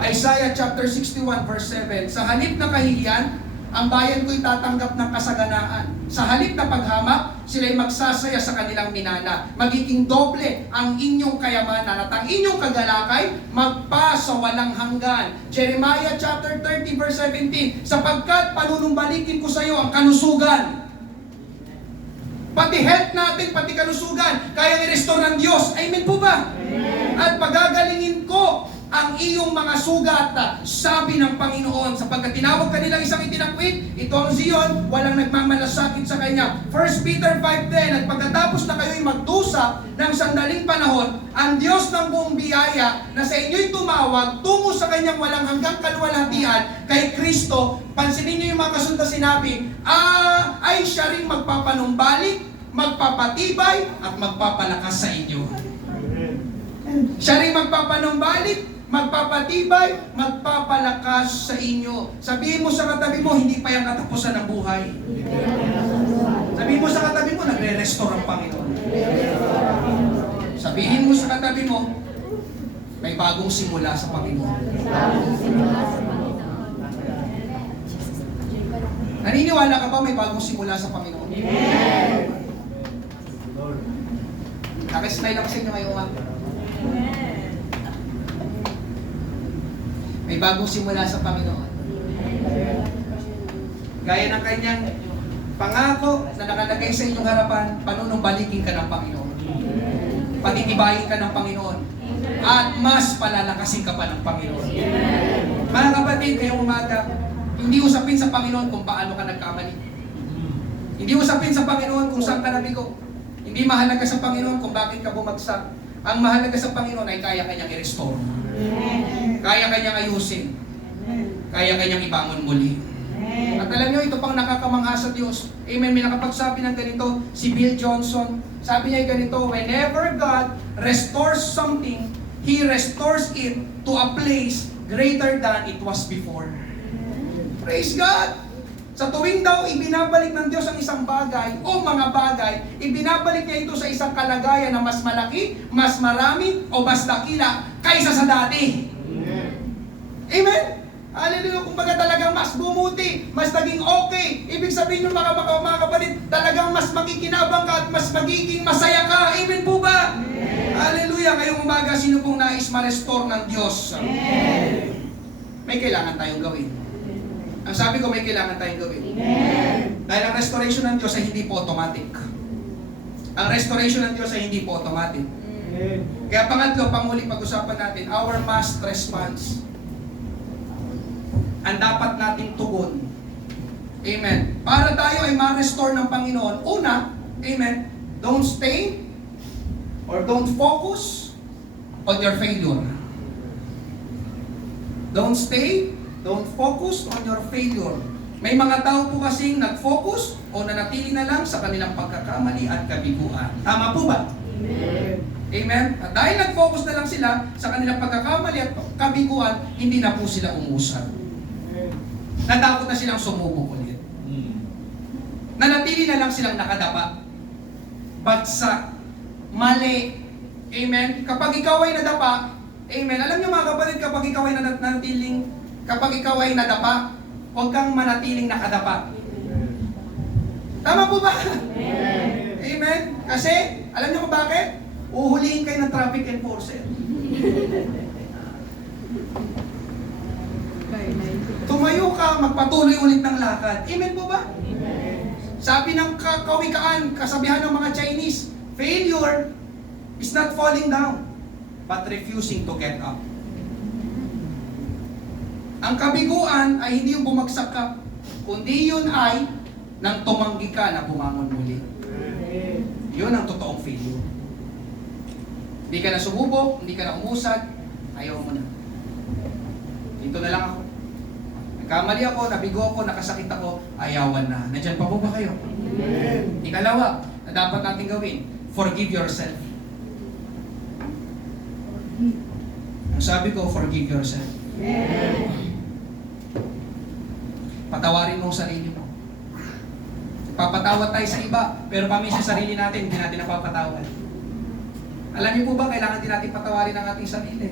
Isaiah chapter 61 verse 7, sa halip na kahihiyan, ang bayan ko'y tatanggap ng kasaganaan. Sa halip na paghamak, sila'y magsasaya sa kanilang minana. Magiging doble ang inyong kayamanan at ang inyong kagalakay magpa sa walang hanggan. Jeremiah chapter 30 verse 17, sapagkat panunumbalikin ko sa iyo ang kalusugan. Pati health natin, pati kalusugan, kaya i-restore ng Diyos. Amen po ba? Amen. At pagagalingin ko ang iyong mga sugat, sabi ng Panginoon, sapagkat tinawag kanilang isang itinakwit, ito ang Zion, walang nagmamalasakit sa kanya. 1 Peter 5:10, at pagkatapos na kayo'y magdusa ng sandaling panahon, ang Diyos ng buong biyaya na sa inyo'y tumawag tungo sa kanyang walang hanggang kaluwalhatian kay Kristo, pansinin niyo yung mga kasunod na sinabi, ay siya ring magpapanumbalik, magpapatibay, at magpapalakas sa inyo. Siya rin magpapanumbalik, magpapatibay, magpapalakas sa inyo. Sabihin mo sa katabi mo, hindi pa yung katapusan ng buhay. Sabihin mo sa katabi mo, nagre-restore ang Panginoon. Sabihin mo sa katabi mo, may bagong simula sa Panginoon. Naniniwala ka ba may bagong simula sa Panginoon? Nakasmile ako sa inyo ngayon. May bagong simula sa Panginoon. Gaya ng kanyang pangako na nakalagay sa inyong harapan, panunumbalikin ka ng Panginoon. Patitibayin ka ng Panginoon. At mas palalakasin ka pa ng Panginoon. Mga kapatid, ngayong umaga, hindi usapin sa Panginoon kung paano ka nagkamali. Hindi usapin sa Panginoon kung saan ka nabigo. Hindi mahalaga sa Panginoon kung bakit ka bumagsak. Ang mahalaga sa Panginoon ay kaya kanyang i-restore. Kaya kanyang ayusin. Kaya kanyang ibangon muli. At alam nyo, ito pang nakakamangha sa Diyos. Amen. May nakapagsabi ng ganito, si Bill Johnson. Sabi niya ganito, whenever God restores something, He restores it to a place greater than it was before. Praise God! Sa tuwing daw ibinabalik ng Diyos ang isang bagay o mga bagay, ibinabalik niya ito sa isang kalagayan na mas malaki, mas marami, o mas dakila kaysa sa dati. Amen? Hallelujah! Kumbaga talagang mas bumuti, mas naging okay. Ibig sabihin ng mga kapatid, talagang mas makikinabang ka at mas magiging masaya ka. Amen po ba? Amen. Hallelujah! Ngayong umaga, sino pong nais ma-restore ng Diyos? Amen. May kailangan tayong gawin. Ang sabi ko, may kailangan tayong gawin. Amen. Dahil ang restoration ng Diyos ay hindi po automatic. Ang restoration ng Diyos ay hindi po automatic. Amen. Kaya pangatlo, panghuli pag-usapan natin, our must response. Ang dapat nating tugon. Amen. Para tayo ay ma-restore ng Panginoon, una, amen, don't stay or don't focus on your failure. Don't stay, don't focus on your failure. May mga tao po kasing nag-focus o nanatili na lang sa kanilang pagkakamali at kabiguan. Tama po ba? Amen. Amen? At dahil nag-focus na lang sila sa kanilang pagkakamali at kabiguan, hindi na po sila umusad. Natakot na silang sumubok ulit. nanatili na lang silang nakadapa. Bagsak. Mali. Amen? Kapag ikaw ay nadapa, amen, alam niyo mga kapatid, kapag ikaw ay nadapa, huwag kang manatiling nakadapa. Tama po ba? Amen? Kasi, alam niyo kung bakit? Uhulihin kayo ng traffic enforcer. Tumayo ka, magpatuloy ulit ng lakad. Amen po ba? Sabi ng kawikaan, kasabihan ng mga Chinese, failure is not falling down, but refusing to get up. Ang kabiguan ay hindi yung bumagsak ka, kundi yun ay nang tumanggi ka na bumangon muli. Yun ang totoong failure. Hindi ka na sumubok, hindi ka na umusad, ayaw mo na. Dito na lang ako. Nagkamali ako, nabigo ako, nakasakit ako, ayawan na. Nandyan pa po ba kayo? Amen. Ikalawa, na dapat natin gawin, forgive yourself. Ang sabi ko, forgive yourself. Amen. Patawarin mo ang sarili mo. Papatawad tayo sa iba, pero kami sa sarili natin, hindi natin napapatawad. Alam niyo po ba, kailangan din natin patawarin ang ating sarili.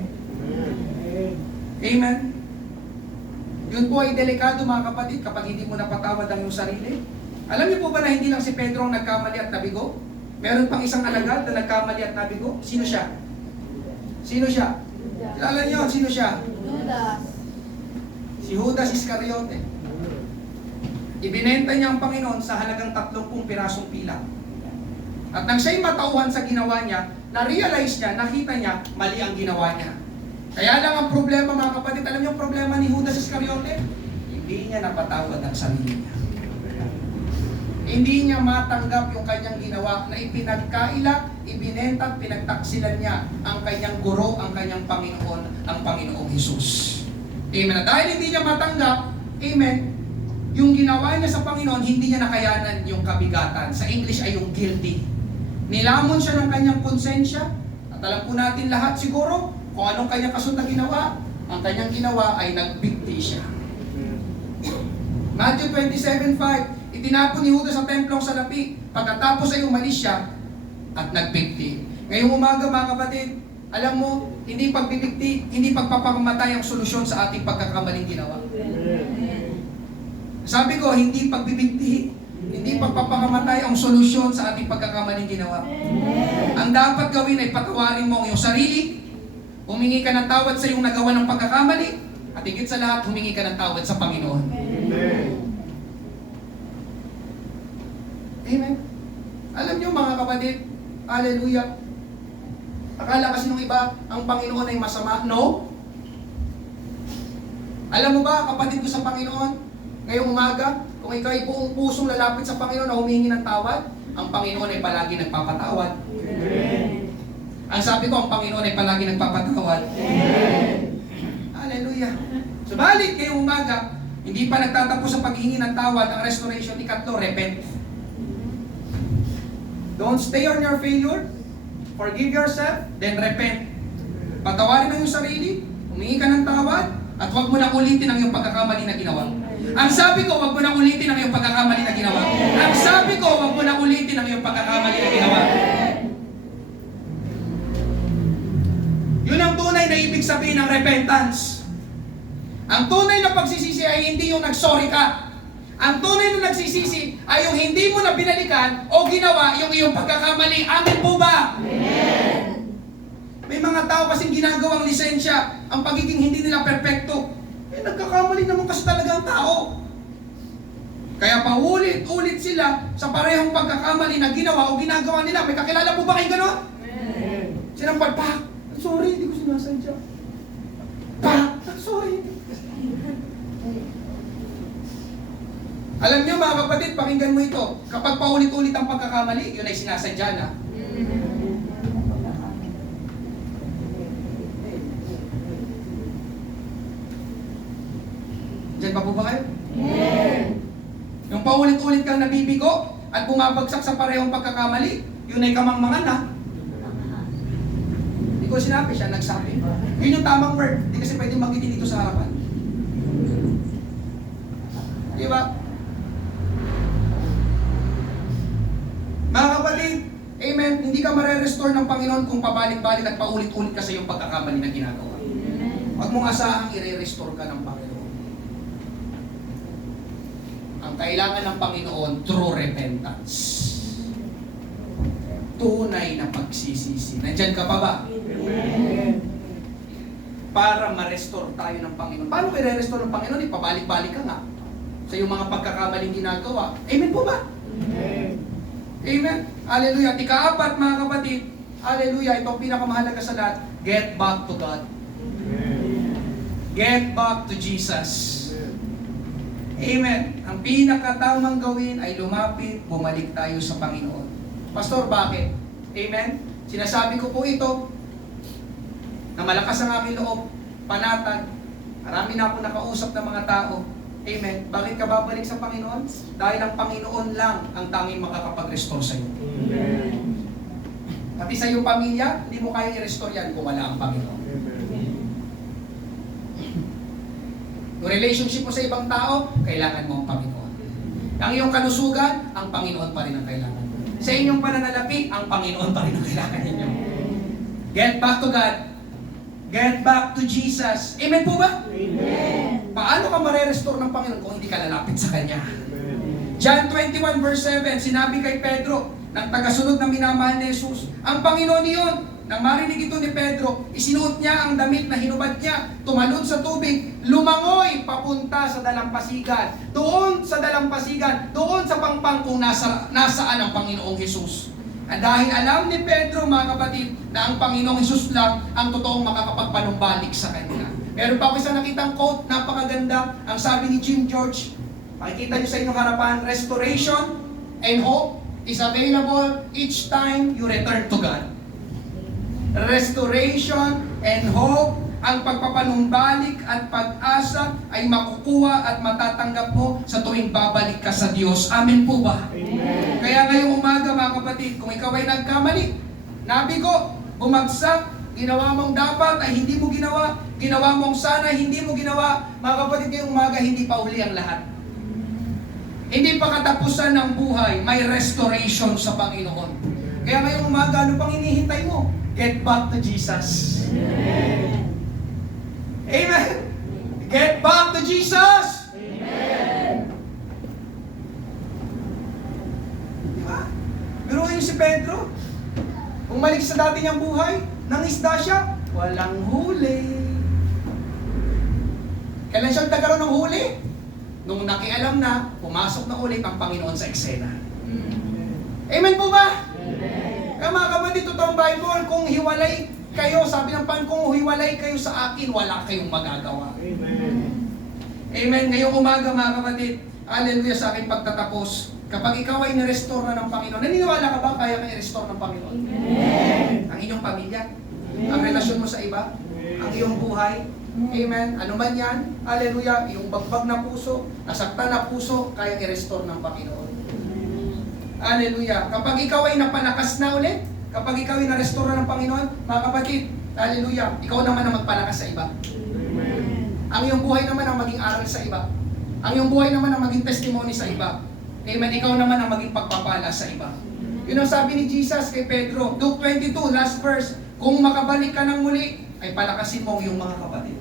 Amen. Yun po ay delikado mga kapatid kapag hindi mo napatawad ang iyong sarili. Alam niyo po ba na hindi lang si Pedro ang nagkamali at nabigo? Meron pang isang alagad na nagkamali at nabigo. Sino siya? Sino siya? Kilala niyo, sino siya? Judas. Si Judas Iscariote. Ibinenta niya ang Panginoon sa halagang 30 pirasong pilak. At nang siya'y matauhan sa ginawa niya, na-realize niya, nakita niya, mali ang ginawa niya. Kaya lang ang problema mga kapatid, alam niyo ang problema ni Judas Iscariote? Hindi niya napatawad ang sarili niya. Hindi niya matanggap yung kanyang ginawa na ipinagkaila, ibinenta at pinagtaksilan niya ang kanyang guro, ang kanyang Panginoon, ang Panginoong Hesus. Amen. At dahil hindi niya matanggap, amen, yung ginawa niya sa Panginoon, hindi niya nakayanan yung kabigatan. Sa English ay yung guilty. Nilamon siya ng kanyang konsensya. At alam po natin lahat siguro kung anong kanyang kasunod na ginawa. Ang kanyang ginawa ay nagbigti siya. Matthew 27:5, itinapon ni Judas sa templong salapi. Pagkatapos ay umalis siya at nagbigti. Ngayong umaga mga kapatid, alam mo, hindi pagbibigti, hindi pagpapamatay ang solusyon sa ating pagkakamaling ginawa. Sabi ko, hindi pagbibigti, hindi pagpapakamatay ang solusyon sa ating pagkakamaling ginawa. Ang dapat gawin ay patawarin mo ang iyong sarili, humingi ka ng tawad sa iyong nagawa ng pagkakamali, at higit sa lahat, humingi ka ng tawad sa Panginoon. Amen. Amen. Alam niyo mga kapatid, hallelujah, akala kasi nung iba, ang Panginoon ay masama. No. Alam mo ba, kapatid ko sa Panginoon, ngayong umaga, kung ikaw ay buong pusong lalapit sa Panginoon na humingi ng tawad, ang Panginoon ay palagi nagpapatawad. Amen. Ang sabi ko, ang Panginoon ay palagi nagpapatawad. Amen. Hallelujah. Subalit, ngayong umaga, hindi pa nagtatapos sa paghingi ng tawad, ang restoration, ikatlo, repent. Don't stay on your failure. Forgive yourself, then repent. Patawarin ang iyong sarili, humingi ka ng tawad, at huwag mo na ulitin ang iyong pagkakamali na ginawa. Ang sabi ko, huwag mo na ulitin ang iyong pagkakamali na ginawa. Ang sabi ko, huwag mo na ulitin ang iyong pagkakamali na ginawa. Yun ang tunay na ibig sabihin ng repentance. Ang tunay na pagsisisi ay hindi yung nag-sorry ka. Ang tunay na nagsisisi ay yung hindi mo na binalikan o ginawa yung iyong pagkakamali. Amen po ba? Amen. May mga tao kasing ginagawang lisensya ang pagiging hindi nila perpekto. Nagkakamali naman kasi talaga ang tao. Kaya paulit-ulit sila sa parehong pagkakamali na ginawa o ginagawa nila. May kakilala po ba kayo gano'n? Sinampal, Pak, sorry, hindi ko sinasadya. Pak, sorry. Alam niyo mga kapatid, pakinggan mo ito. Kapag paulit-ulit ang pagkakamali, yun ay sinasadya na. Diyan pa po ba kayo? Yung paulit-ulit kang nabibigo at bumabagsak sa parehong pagkakamali, yun ay kamangmangan na. Hindi ko sinabi, siya nagsabi. Yun yung tamang word. Hindi kasi pwede magitin dito sa harapan. Di ba? ka mare-restore ng Panginoon kung pabalik-balik at paulit-ulit ka sa iyong pagkakamali na ginagawa. Huwag mong asahang i-restore ka ng Panginoon. Ang kailangan ng Panginoon, true repentance. Tunay na pagsisisi. Nandyan ka pa ba? Amen. Para ma-restore tayo ng Panginoon. Paano kayo re-restore ng Panginoon? Ipabalik-balik ka nga sa iyong mga pagkakamaling ginagawa. Amen po ba? Amen. Amen. Hallelujah. At ika-apat, mga kapatid, hallelujah, ito ang pinakamahalaga sa lahat, get back to God. Get back to Jesus. Amen. Ang pinakatamang gawin ay lumapit, bumalik tayo sa Panginoon. Pastor, bakit? Amen. Sinasabi ko po ito, na malakas ang aming loob, panatag. Marami na ako nakausap ng mga tao. Amen. Bakit ka babalik sa Panginoon? Dahil ang Panginoon lang ang tanging makakapag-restore sa iyo. Amen. Pati sa iyong pamilya, hindi mo kaya i-restore yan kung wala ang Panginoon. Yung relationship mo sa ibang tao, kailangan mo ang Panginoon. Ang iyong kalusugan, ang Panginoon pa rin ang kailangan. Sa inyong pananalapi, ang Panginoon pa rin ang kailangan ninyo. Get back to God. Get back to Jesus. Amen po ba? Amen. Paano ka mare-restore ng Panginoon kung hindi ka lalapit sa Kanya? John 21 verse 7, sinabi kay Pedro, ng tagasunod na minamahal ni Jesus, ang Panginoon niyon, nang marinig ito ni Pedro, isinuot niya ang damit na hinubad niya, tumalon sa tubig, lumangoy papunta sa dalampasigan. Doon sa dalampasigan, doon sa pangpang kung nasaan ang Panginoong Jesus. At dahil alam ni Pedro, mga kapatid, na ang Panginoong Jesus lang ang totoong makakapagpanumbalik sa kanya. Meron pa ako isang nakitang quote, napakaganda. Ang sabi ni Jim George, makikita niyo sa inyong harapan, restoration and hope is available each time you return to God. Restoration and hope, ang pagpapanumbalik at pag-asa ay makukuha at matatanggap mo sa tuwing babalik ka sa Diyos. Amen po ba? Amen. Kaya ngayong umaga, mga kapatid, kung ikaw ay nagkamali, nabigo, bumagsak, ginawa mong dapat ay hindi mo ginawa, ginawa mong sana hindi mo ginawa, mga kapatid, ngayong umaga, hindi pa uli ang lahat. Hindi pa katapusan ng buhay, may restoration sa Panginoon. Kaya ngayong umaga, ano pang hinihintay mo? Get back to Jesus. Amen. Amen. Get back to Jesus. Amen. Diba? Biruin niyo si Pedro. Bumalik sa dati niyang buhay, nangisda siya, walang huli. Kailan siya nagkaroon ng huli? Nung nakialam na, pumasok na ulit ang Panginoon sa eksena. Amen po ba? Kaya mga kapatid, totoong Bible, kung hiwalay kayo, sabi ng Panginoon, kung hiwalay kayo sa akin, wala kayong magagawa. Amen. Amen. Ngayong umaga, mga kapatid, hallelujah sa aking pagtatapos. Kapag ikaw ay nirestore na ng Panginoon, naniniwala ka ba kaya ka i-restore ng Panginoon? Amen. Ang inyong pamilya, ang relasyon mo sa iba, ang iyong buhay, amen, ano man yan, hallelujah, yung bagbag na puso, nasaktan na puso, kaya i-restore ng Panginoon. Hallelujah. Kapag ikaw ay napalakas na ulit, kapag ikaw ay na-restore ng Panginoon, mga kapatid, hallelujah, ikaw naman ang magpalakas sa iba. Ang iyong buhay naman ang maging aral sa iba. Ang iyong buhay naman ang maging testimony sa iba. Amen. Ikaw naman ang maging pagpapala sa iba. Yun ang sabi ni Jesus kay Pedro, Luke 22, last verse, kung makabalik ka ng muli, ay palakasin mo yung mga kapatid.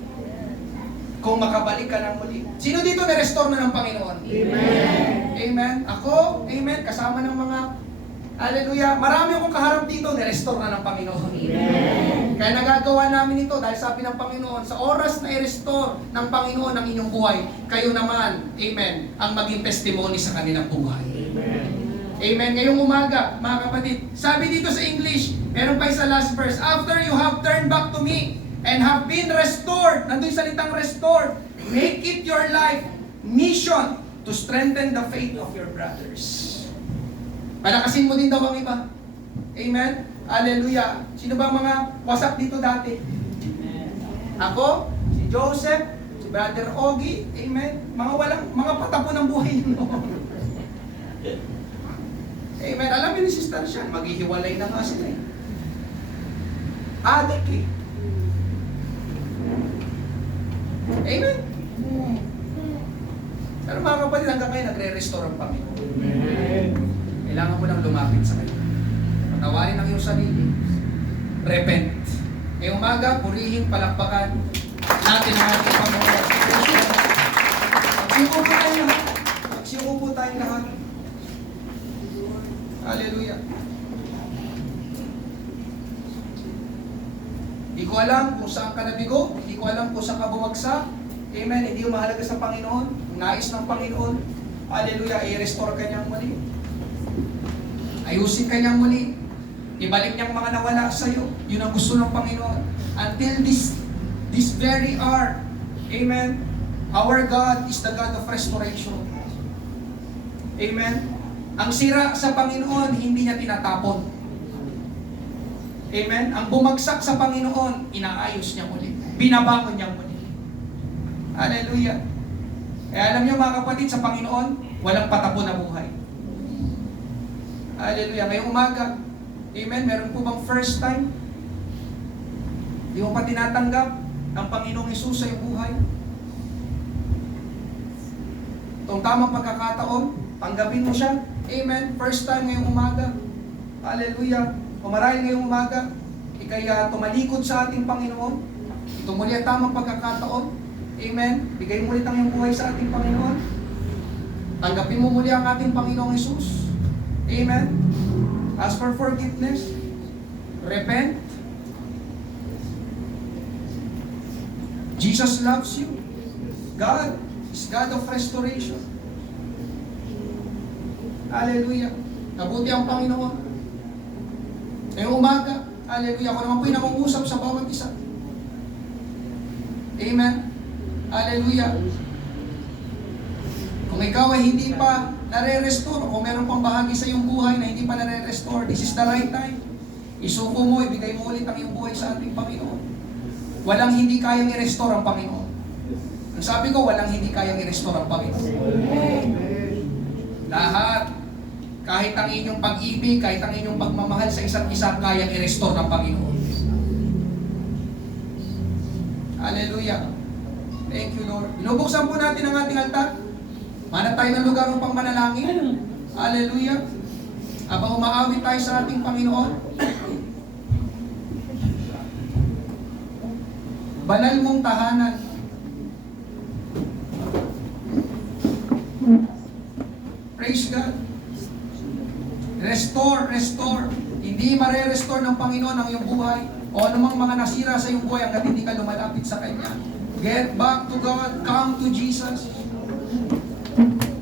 Kung makabalik ka ng muli. Sino dito na-restore na ng Panginoon? Amen. Amen. Ako, amen, kasama ng mga, hallelujah, marami akong kaharap dito, na-restore na ng Panginoon. Amen. Kaya nagagawa namin ito dahil sabi ng Panginoon, sa oras na i-restore ng Panginoon ang inyong buhay, kayo naman, amen, ang maging testimony sa kanilang buhay. Amen. Amen. Ngayong umaga, mga kapatid, sabi dito sa English, meron pa isa last verse, after you have turned back to me and have been restored, nandun yung salitang restored, make it your life mission to strengthen the faith of your brothers. Palakasin mo din daw ang iba. Amen? Hallelujah. Sino ba mga wasak dito dati? Ako, si Joseph, si Brother Ogie, amen? Mga patapon ng buhay noon. Amen. Alam niyo ni Sister Sean, maghihiwalay na nga sila eh. Adik eh. Amen. Pero mga kapatid, hanggang ngayon nagre-restore ang Panginoon. Amen. Kailangan mo lang lumapit sa Kanya. Patawarin ang iyong sarili. Repent. Ngayong umaga, purihin, palakpakan natin ang ating Panginoon. Magsiyuko po tayo lahat. Magsiyuko po tayo lahat. Hallelujah. Hindi ko alam kung saan ka nabigo. Hindi ko alam kung saan ka bumagsak. Amen. Hindi yung mahalaga sa Panginoon. Nais ng Panginoon. Hallelujah. I-restore ka niyang muli. Ayusin ka niyang muli. Ibalik niyang mga nawala sa iyo. Yun ang gusto ng Panginoon. Until this very hour. Amen. Our God is the God of restoration. Amen. Ang sira sa Panginoon, hindi niya tinatapon. Amen. Ang bumagsak sa Panginoon, inaayos niya muli. Binabangon niya muli. Hallelujah. Kaya alam niyo mga kapatid, sa Panginoon, walang patapon na buhay. Hallelujah. Ngayong umaga, amen, meron po bang first time? Di mo pa tinatanggap ng Panginoong Hesus sa iyong buhay? Itong tamang pagkakataon, tanggapin mo siya. Amen. First time ngayong umaga. Hallelujah. O marahil ngayong umaga, ikaya tumalikod sa ating Panginoon. Ito muli ang tamang pagkakataon. Amen. Bigay mo ulit ang iyong buhay sa ating Panginoon. Tanggapin mo muli ang ating Panginoong Hesus. Amen. Ask for forgiveness. Repent. Jesus loves you. God is God of restoration. Hallelujah. Nabuti ang Panginoon. Ngayong umaga, hallelujah, ako naman po'y nangungusap sa bawat isa. Amen. Hallelujah. Kung ikaw ay hindi pa nare-restore, kung meron pang bahagi sa iyong buhay na hindi pa nare-restore, this is the right time. Isuko mo, ibigay mo ulit ang iyong buhay sa ating Panginoon. Walang hindi kayang i-restore ang Panginoon. Ang sabi ko, walang hindi kayang i-restore ang Panginoon. Lahat, kahit ang inyong pag-ibig, kahit ang inyong pagmamahal sa isa't isa, kayang i-restore ng Panginoon. Hallelujah. Thank you, Lord. Binubuksan po natin ang ating altar. Manat tayo ng lugar upang manalangin. Hallelujah. Habang umaawit tayo sa ating Panginoon. Banal mong tahanan. Praise God. Restore. Hindi mare-restore ng Panginoon ang iyong buhay o anumang mga nasira sa iyong buhay hanggat hindi ka lumalapit sa Kanya. Get back to God. Come to Jesus.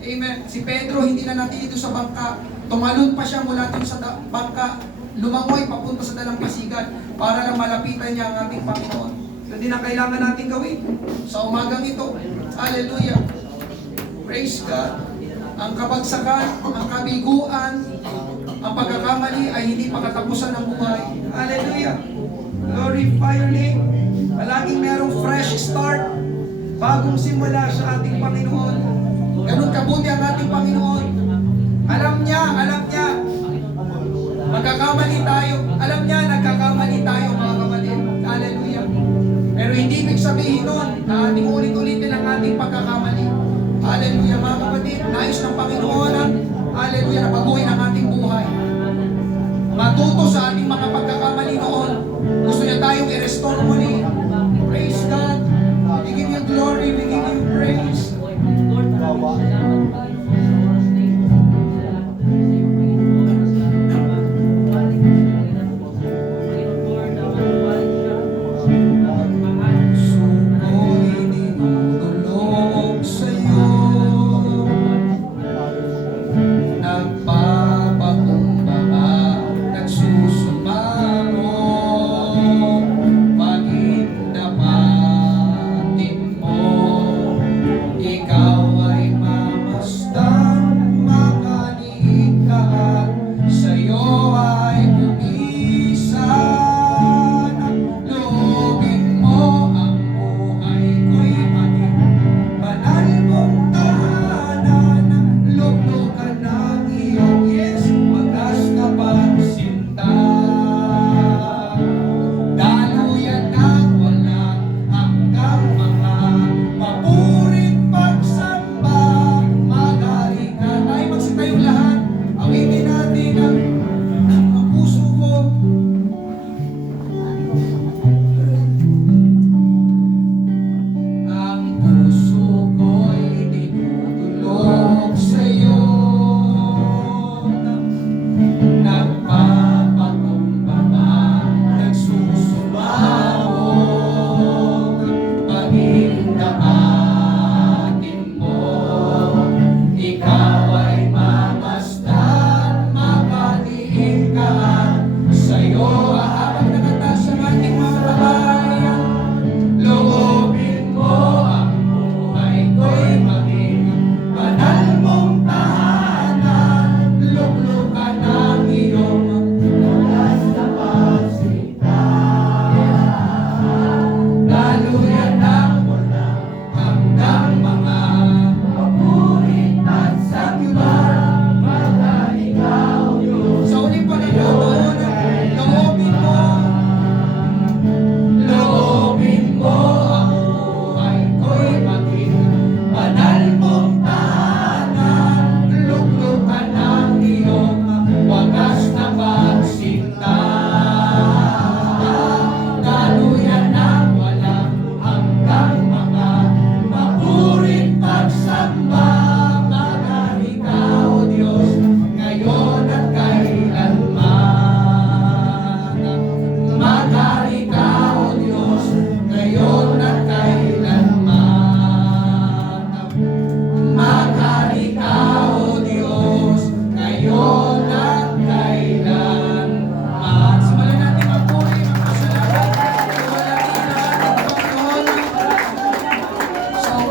Amen. Si Pedro hindi na natin dito sa bangka. Tumalon pa siya mula dun sa bangka. Lumangoy papunta sa dalampasigan para lang malapitan niya ang ating Panginoon. Hindi na kailangan natin gawin sa umagang ito. Hallelujah. Praise God. Ang kabagsakan, ang kabiguan, ang pagkakamali ay hindi pa katapusan ng buhay. Hallelujah. Glorify your name. Palaging merong fresh start, bagong simula sa ating Panginoon. Ganun kabuti ang ating Panginoon. Alam niya, magkakamali tayo. Alam niya, nagkakamali tayo mga kapatid. Hallelujah. Pero hindi ibig sabihin nun na ating ulit-ulitin ang ating pagkakamali. Hallelujah mga kapatid. Nais ng Panginoon ang hallelujah na baguhin ang ating buhay. Matuto sa ating mga pagkakamali noon. Gusto niya tayong i-restore muli. Praise God. We give you glory. We give you praise. Oh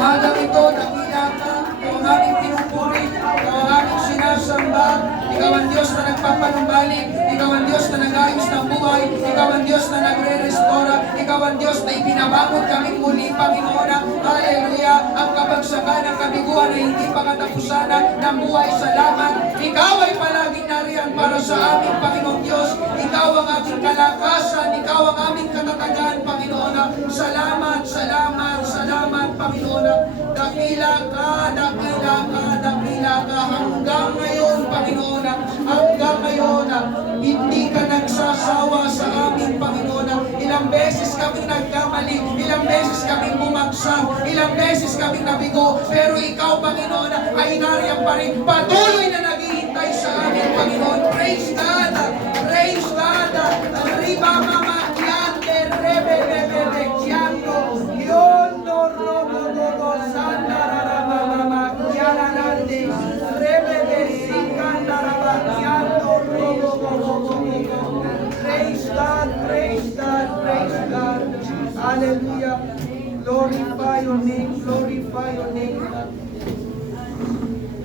umagang ito, dakila ka, ikaw ang aming pinupuri, ikaw ang aming sinasamba, ikaw ang Diyos na nagpapanumbalik, ikaw ang Diyos na nag-ayos ng buhay, ikaw ang Diyos na nagre-restora, ikaw ang Diyos na ipinabangon kami muli, Panginoon. Hallelujah! Ang kabagsakan, ang kabiguan na hindi pa katapusan ng buhay. Salamat! Ikaw ay palaging nariyan para sa amin, Panginoon Diyos. Ikaw ang ating kalakasan, ikaw ang aming katatagan, Panginoon. Salamat, salamat, salamat, Panginoon. Dakila ka, dakila ka, dakila ka. Hanggang ngayon, Panginoon, hanggang ngayon, hindi ka nagsasawa sa amin, Panginoon. Ilang beses kami nagkamali, ilang beses kami bumagsak, ilang beses kami nabigo, pero ikaw, Panginoon, ay nariyan pa rin. Patuloy na naghihintay sa amin, Panginoon. Praise God! Praise God! Riba mama, yande, rebe, bebe, bekiando, yondo, robo, robo, sanda, rarama, mama, yana, nande, rebe, besikanda, raba, yando, robo, robo, robo. Praise God, praise God, praise God. Hallelujah. Glorify your name, glorify your name.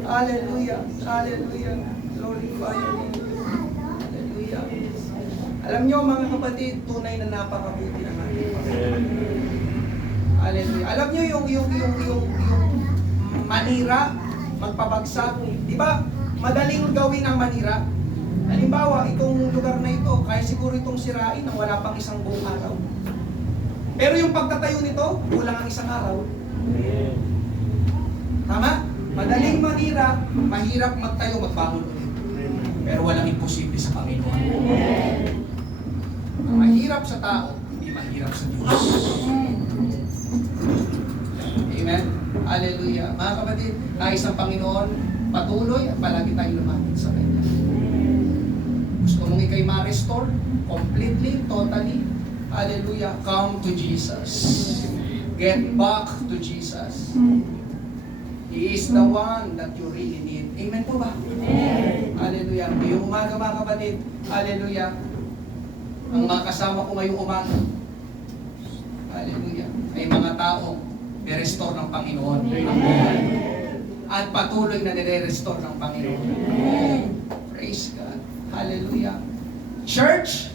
Hallelujah, hallelujah. Glorify your name. Hallelujah. Alam nyo mga kapatid, tunay na napakabuti ng ating Panginoon. Hallelujah. Alam nyo yung manira, magpabagsak. Di ba? Madaling gawin ang manira. Halimbawa, itong lugar na ito, kaya siguro itong sirain nang wala pang isang buong araw. Pero yung pagtatayo nito, kulang ang isang araw. Tama? Madaling manira, mahirap magtayo, magbangon ulit. Pero walang imposible sa Panginoon. Ang mahirap sa tao, hindi mahirap sa Diyos. Amen? Hallelujah. Mga kapatid, nais ng Panginoon, patuloy at palagi tayong lumapit sa Kanya. Gusto mong ikay ma-restore completely, totally. Hallelujah. Come to Jesus. Get back to Jesus. He is the one that you really need. Amen po ba? Amen. Hallelujah. Ngayong umaga mga kapatid, hallelujah. Ang mga kasama ko ngayong umaga, hallelujah, ay mga taong nire-restore ng Panginoon. Amen. At patuloy na nire-restore ng Panginoon. Amen. Praise God. Hallelujah. Church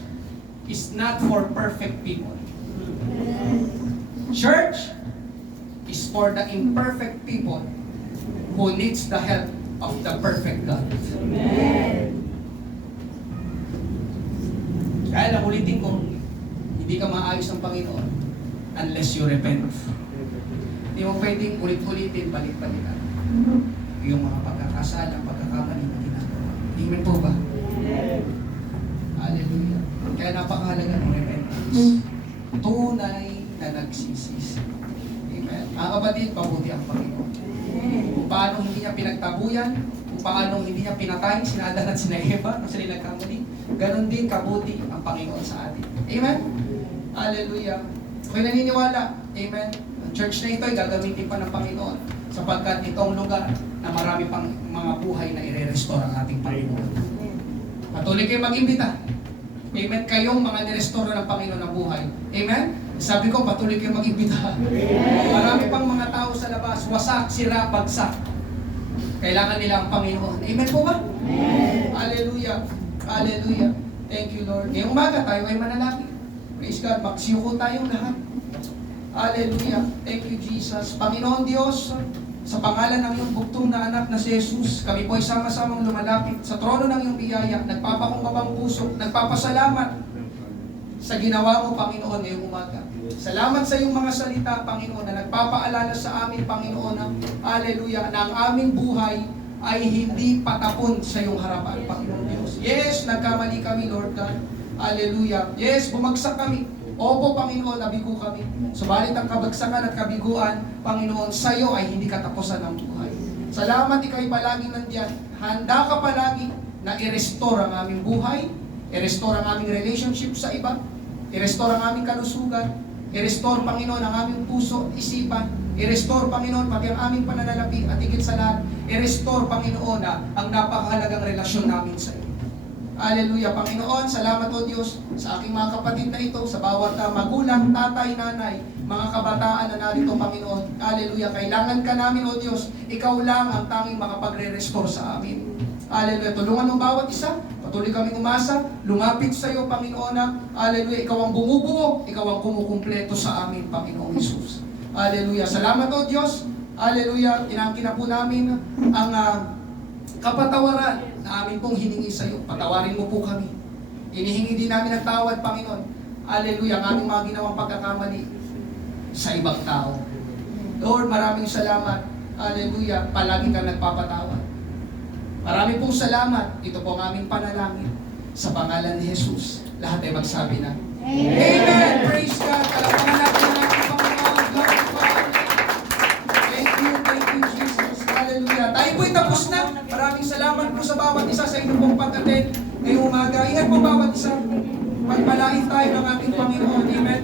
is not for perfect people. Church is for the imperfect people who needs the help of the perfect God. Amen. Kaya nakulitin ko, hindi ka maayos ng Panginoon unless you repent. Hindi mo pwedeng ulit-ulitin, balik-balikan yung mga pagkakasala, pagkakamali na ginagawa. Amen po ba? Hallelujah. Kaya napakahalaga ng repentance. Tunay na nagsisisi. Amen. Mga kapatid, pabuti ang Panginoon. Kung paano hindi niya pinagtabuyan, kung paano hindi niya pinatay si Adan at si Eva nung sila nagkamali, ganon din kabuti ang Panginoon sa atin. Amen? Hallelujah. Kung naniniwala, amen, ang church na ito ay gagamitin pa ng Panginoon sapagkat itong lugar na marami pang mga buhay na ire-restore ang ating Panginoon. Patuloy kayo mag-imbita. Amen? Kayong mga nirestore ng Panginoon ng buhay. Amen? Sabi ko, patuloy kayo mag-imbita. Marami pang mga tao sa labas, wasak, sira, bagsak. Kailangan nila ang Panginoon. Amen po ba? Amen. Hallelujah. Hallelujah. Thank you, Lord. Ngayong umaga tayo ay manalangin. Praise God. Magsiyuko tayong lahat. Hallelujah. Thank you, Jesus. Panginoon Diyos, sa pangalan ng iyong bugtong na anak na si Jesus, kami po ay sama-samang lumalapit sa trono ng iyong biyaya, nagpapakungkabang puso, nagpapasalamat sa ginawa mo, Panginoon, ngayong umaga. Salamat sa iyong mga salita, Panginoon, na nagpapaalala sa amin, Panginoon, hallelujah, na ang aming buhay ay hindi patapon sa iyong harapan, Panginoon Diyos. Yes, nagkamali kami, Lord God. Hallelujah. Yes, bumagsak kami. Opo, Panginoon, nabigo kami. Subalit ang kabagsakan at kabiguan, Panginoon, sa iyo ay hindi katapusan ng buhay. Salamat, ikaw ay palaging nandiyan. Handa ka palagi na i-restore ang aming buhay, i-restore ang aming relationship sa iba, i-restore ang aming kalusugan, i-restore, Panginoon, ang aming puso, isipan, i-restore, Panginoon, pati ang aming pananalapi at higit sa lahat, i-restore, Panginoon, ang napakahalagang relasyon namin sa iyo. Hallelujah, Panginoon, salamat o Diyos sa aking mga kapatid na ito, sa bawat magulang, tatay, nanay, mga kabataan na narito, Panginoon. Hallelujah, kailangan ka namin o Diyos, ikaw lang ang tanging makapagre-restore sa amin. Hallelujah, tulungan mo bawat isa, patuloy kaming umasa, lumapit sa iyo, Panginoon. Hallelujah, ikaw ang bumubuo, ikaw ang kumukumpleto sa amin, Panginoon Jesus. Hallelujah, salamat o Diyos. Hallelujah, tinangkin na po namin ang kapatawaran na amin pong hiningi sa iyo. Patawarin mo po kami. Inihingi din namin ang tawad, Panginoon. Hallelujah, ang aming mga ginawang pagkakamali sa ibang tao. Lord, maraming salamat. Hallelujah, palagi ka nagpapatawad. Maraming pong salamat. Ito po ang aming panalangin. Sa pangalan ni Jesus, lahat ay magsabi na Amen! Praise God! Talapangan natin ang ating Panginoon. Glorify. Thank you, Jesus. Hallelujah. Tayo po'y tapos na. Maraming salamat po sa bawat isa sa inyong pong pag-attend ngayong umaga. Ingat po bawat isa. Pagpalain tayo ng ating Panginoon. Amen.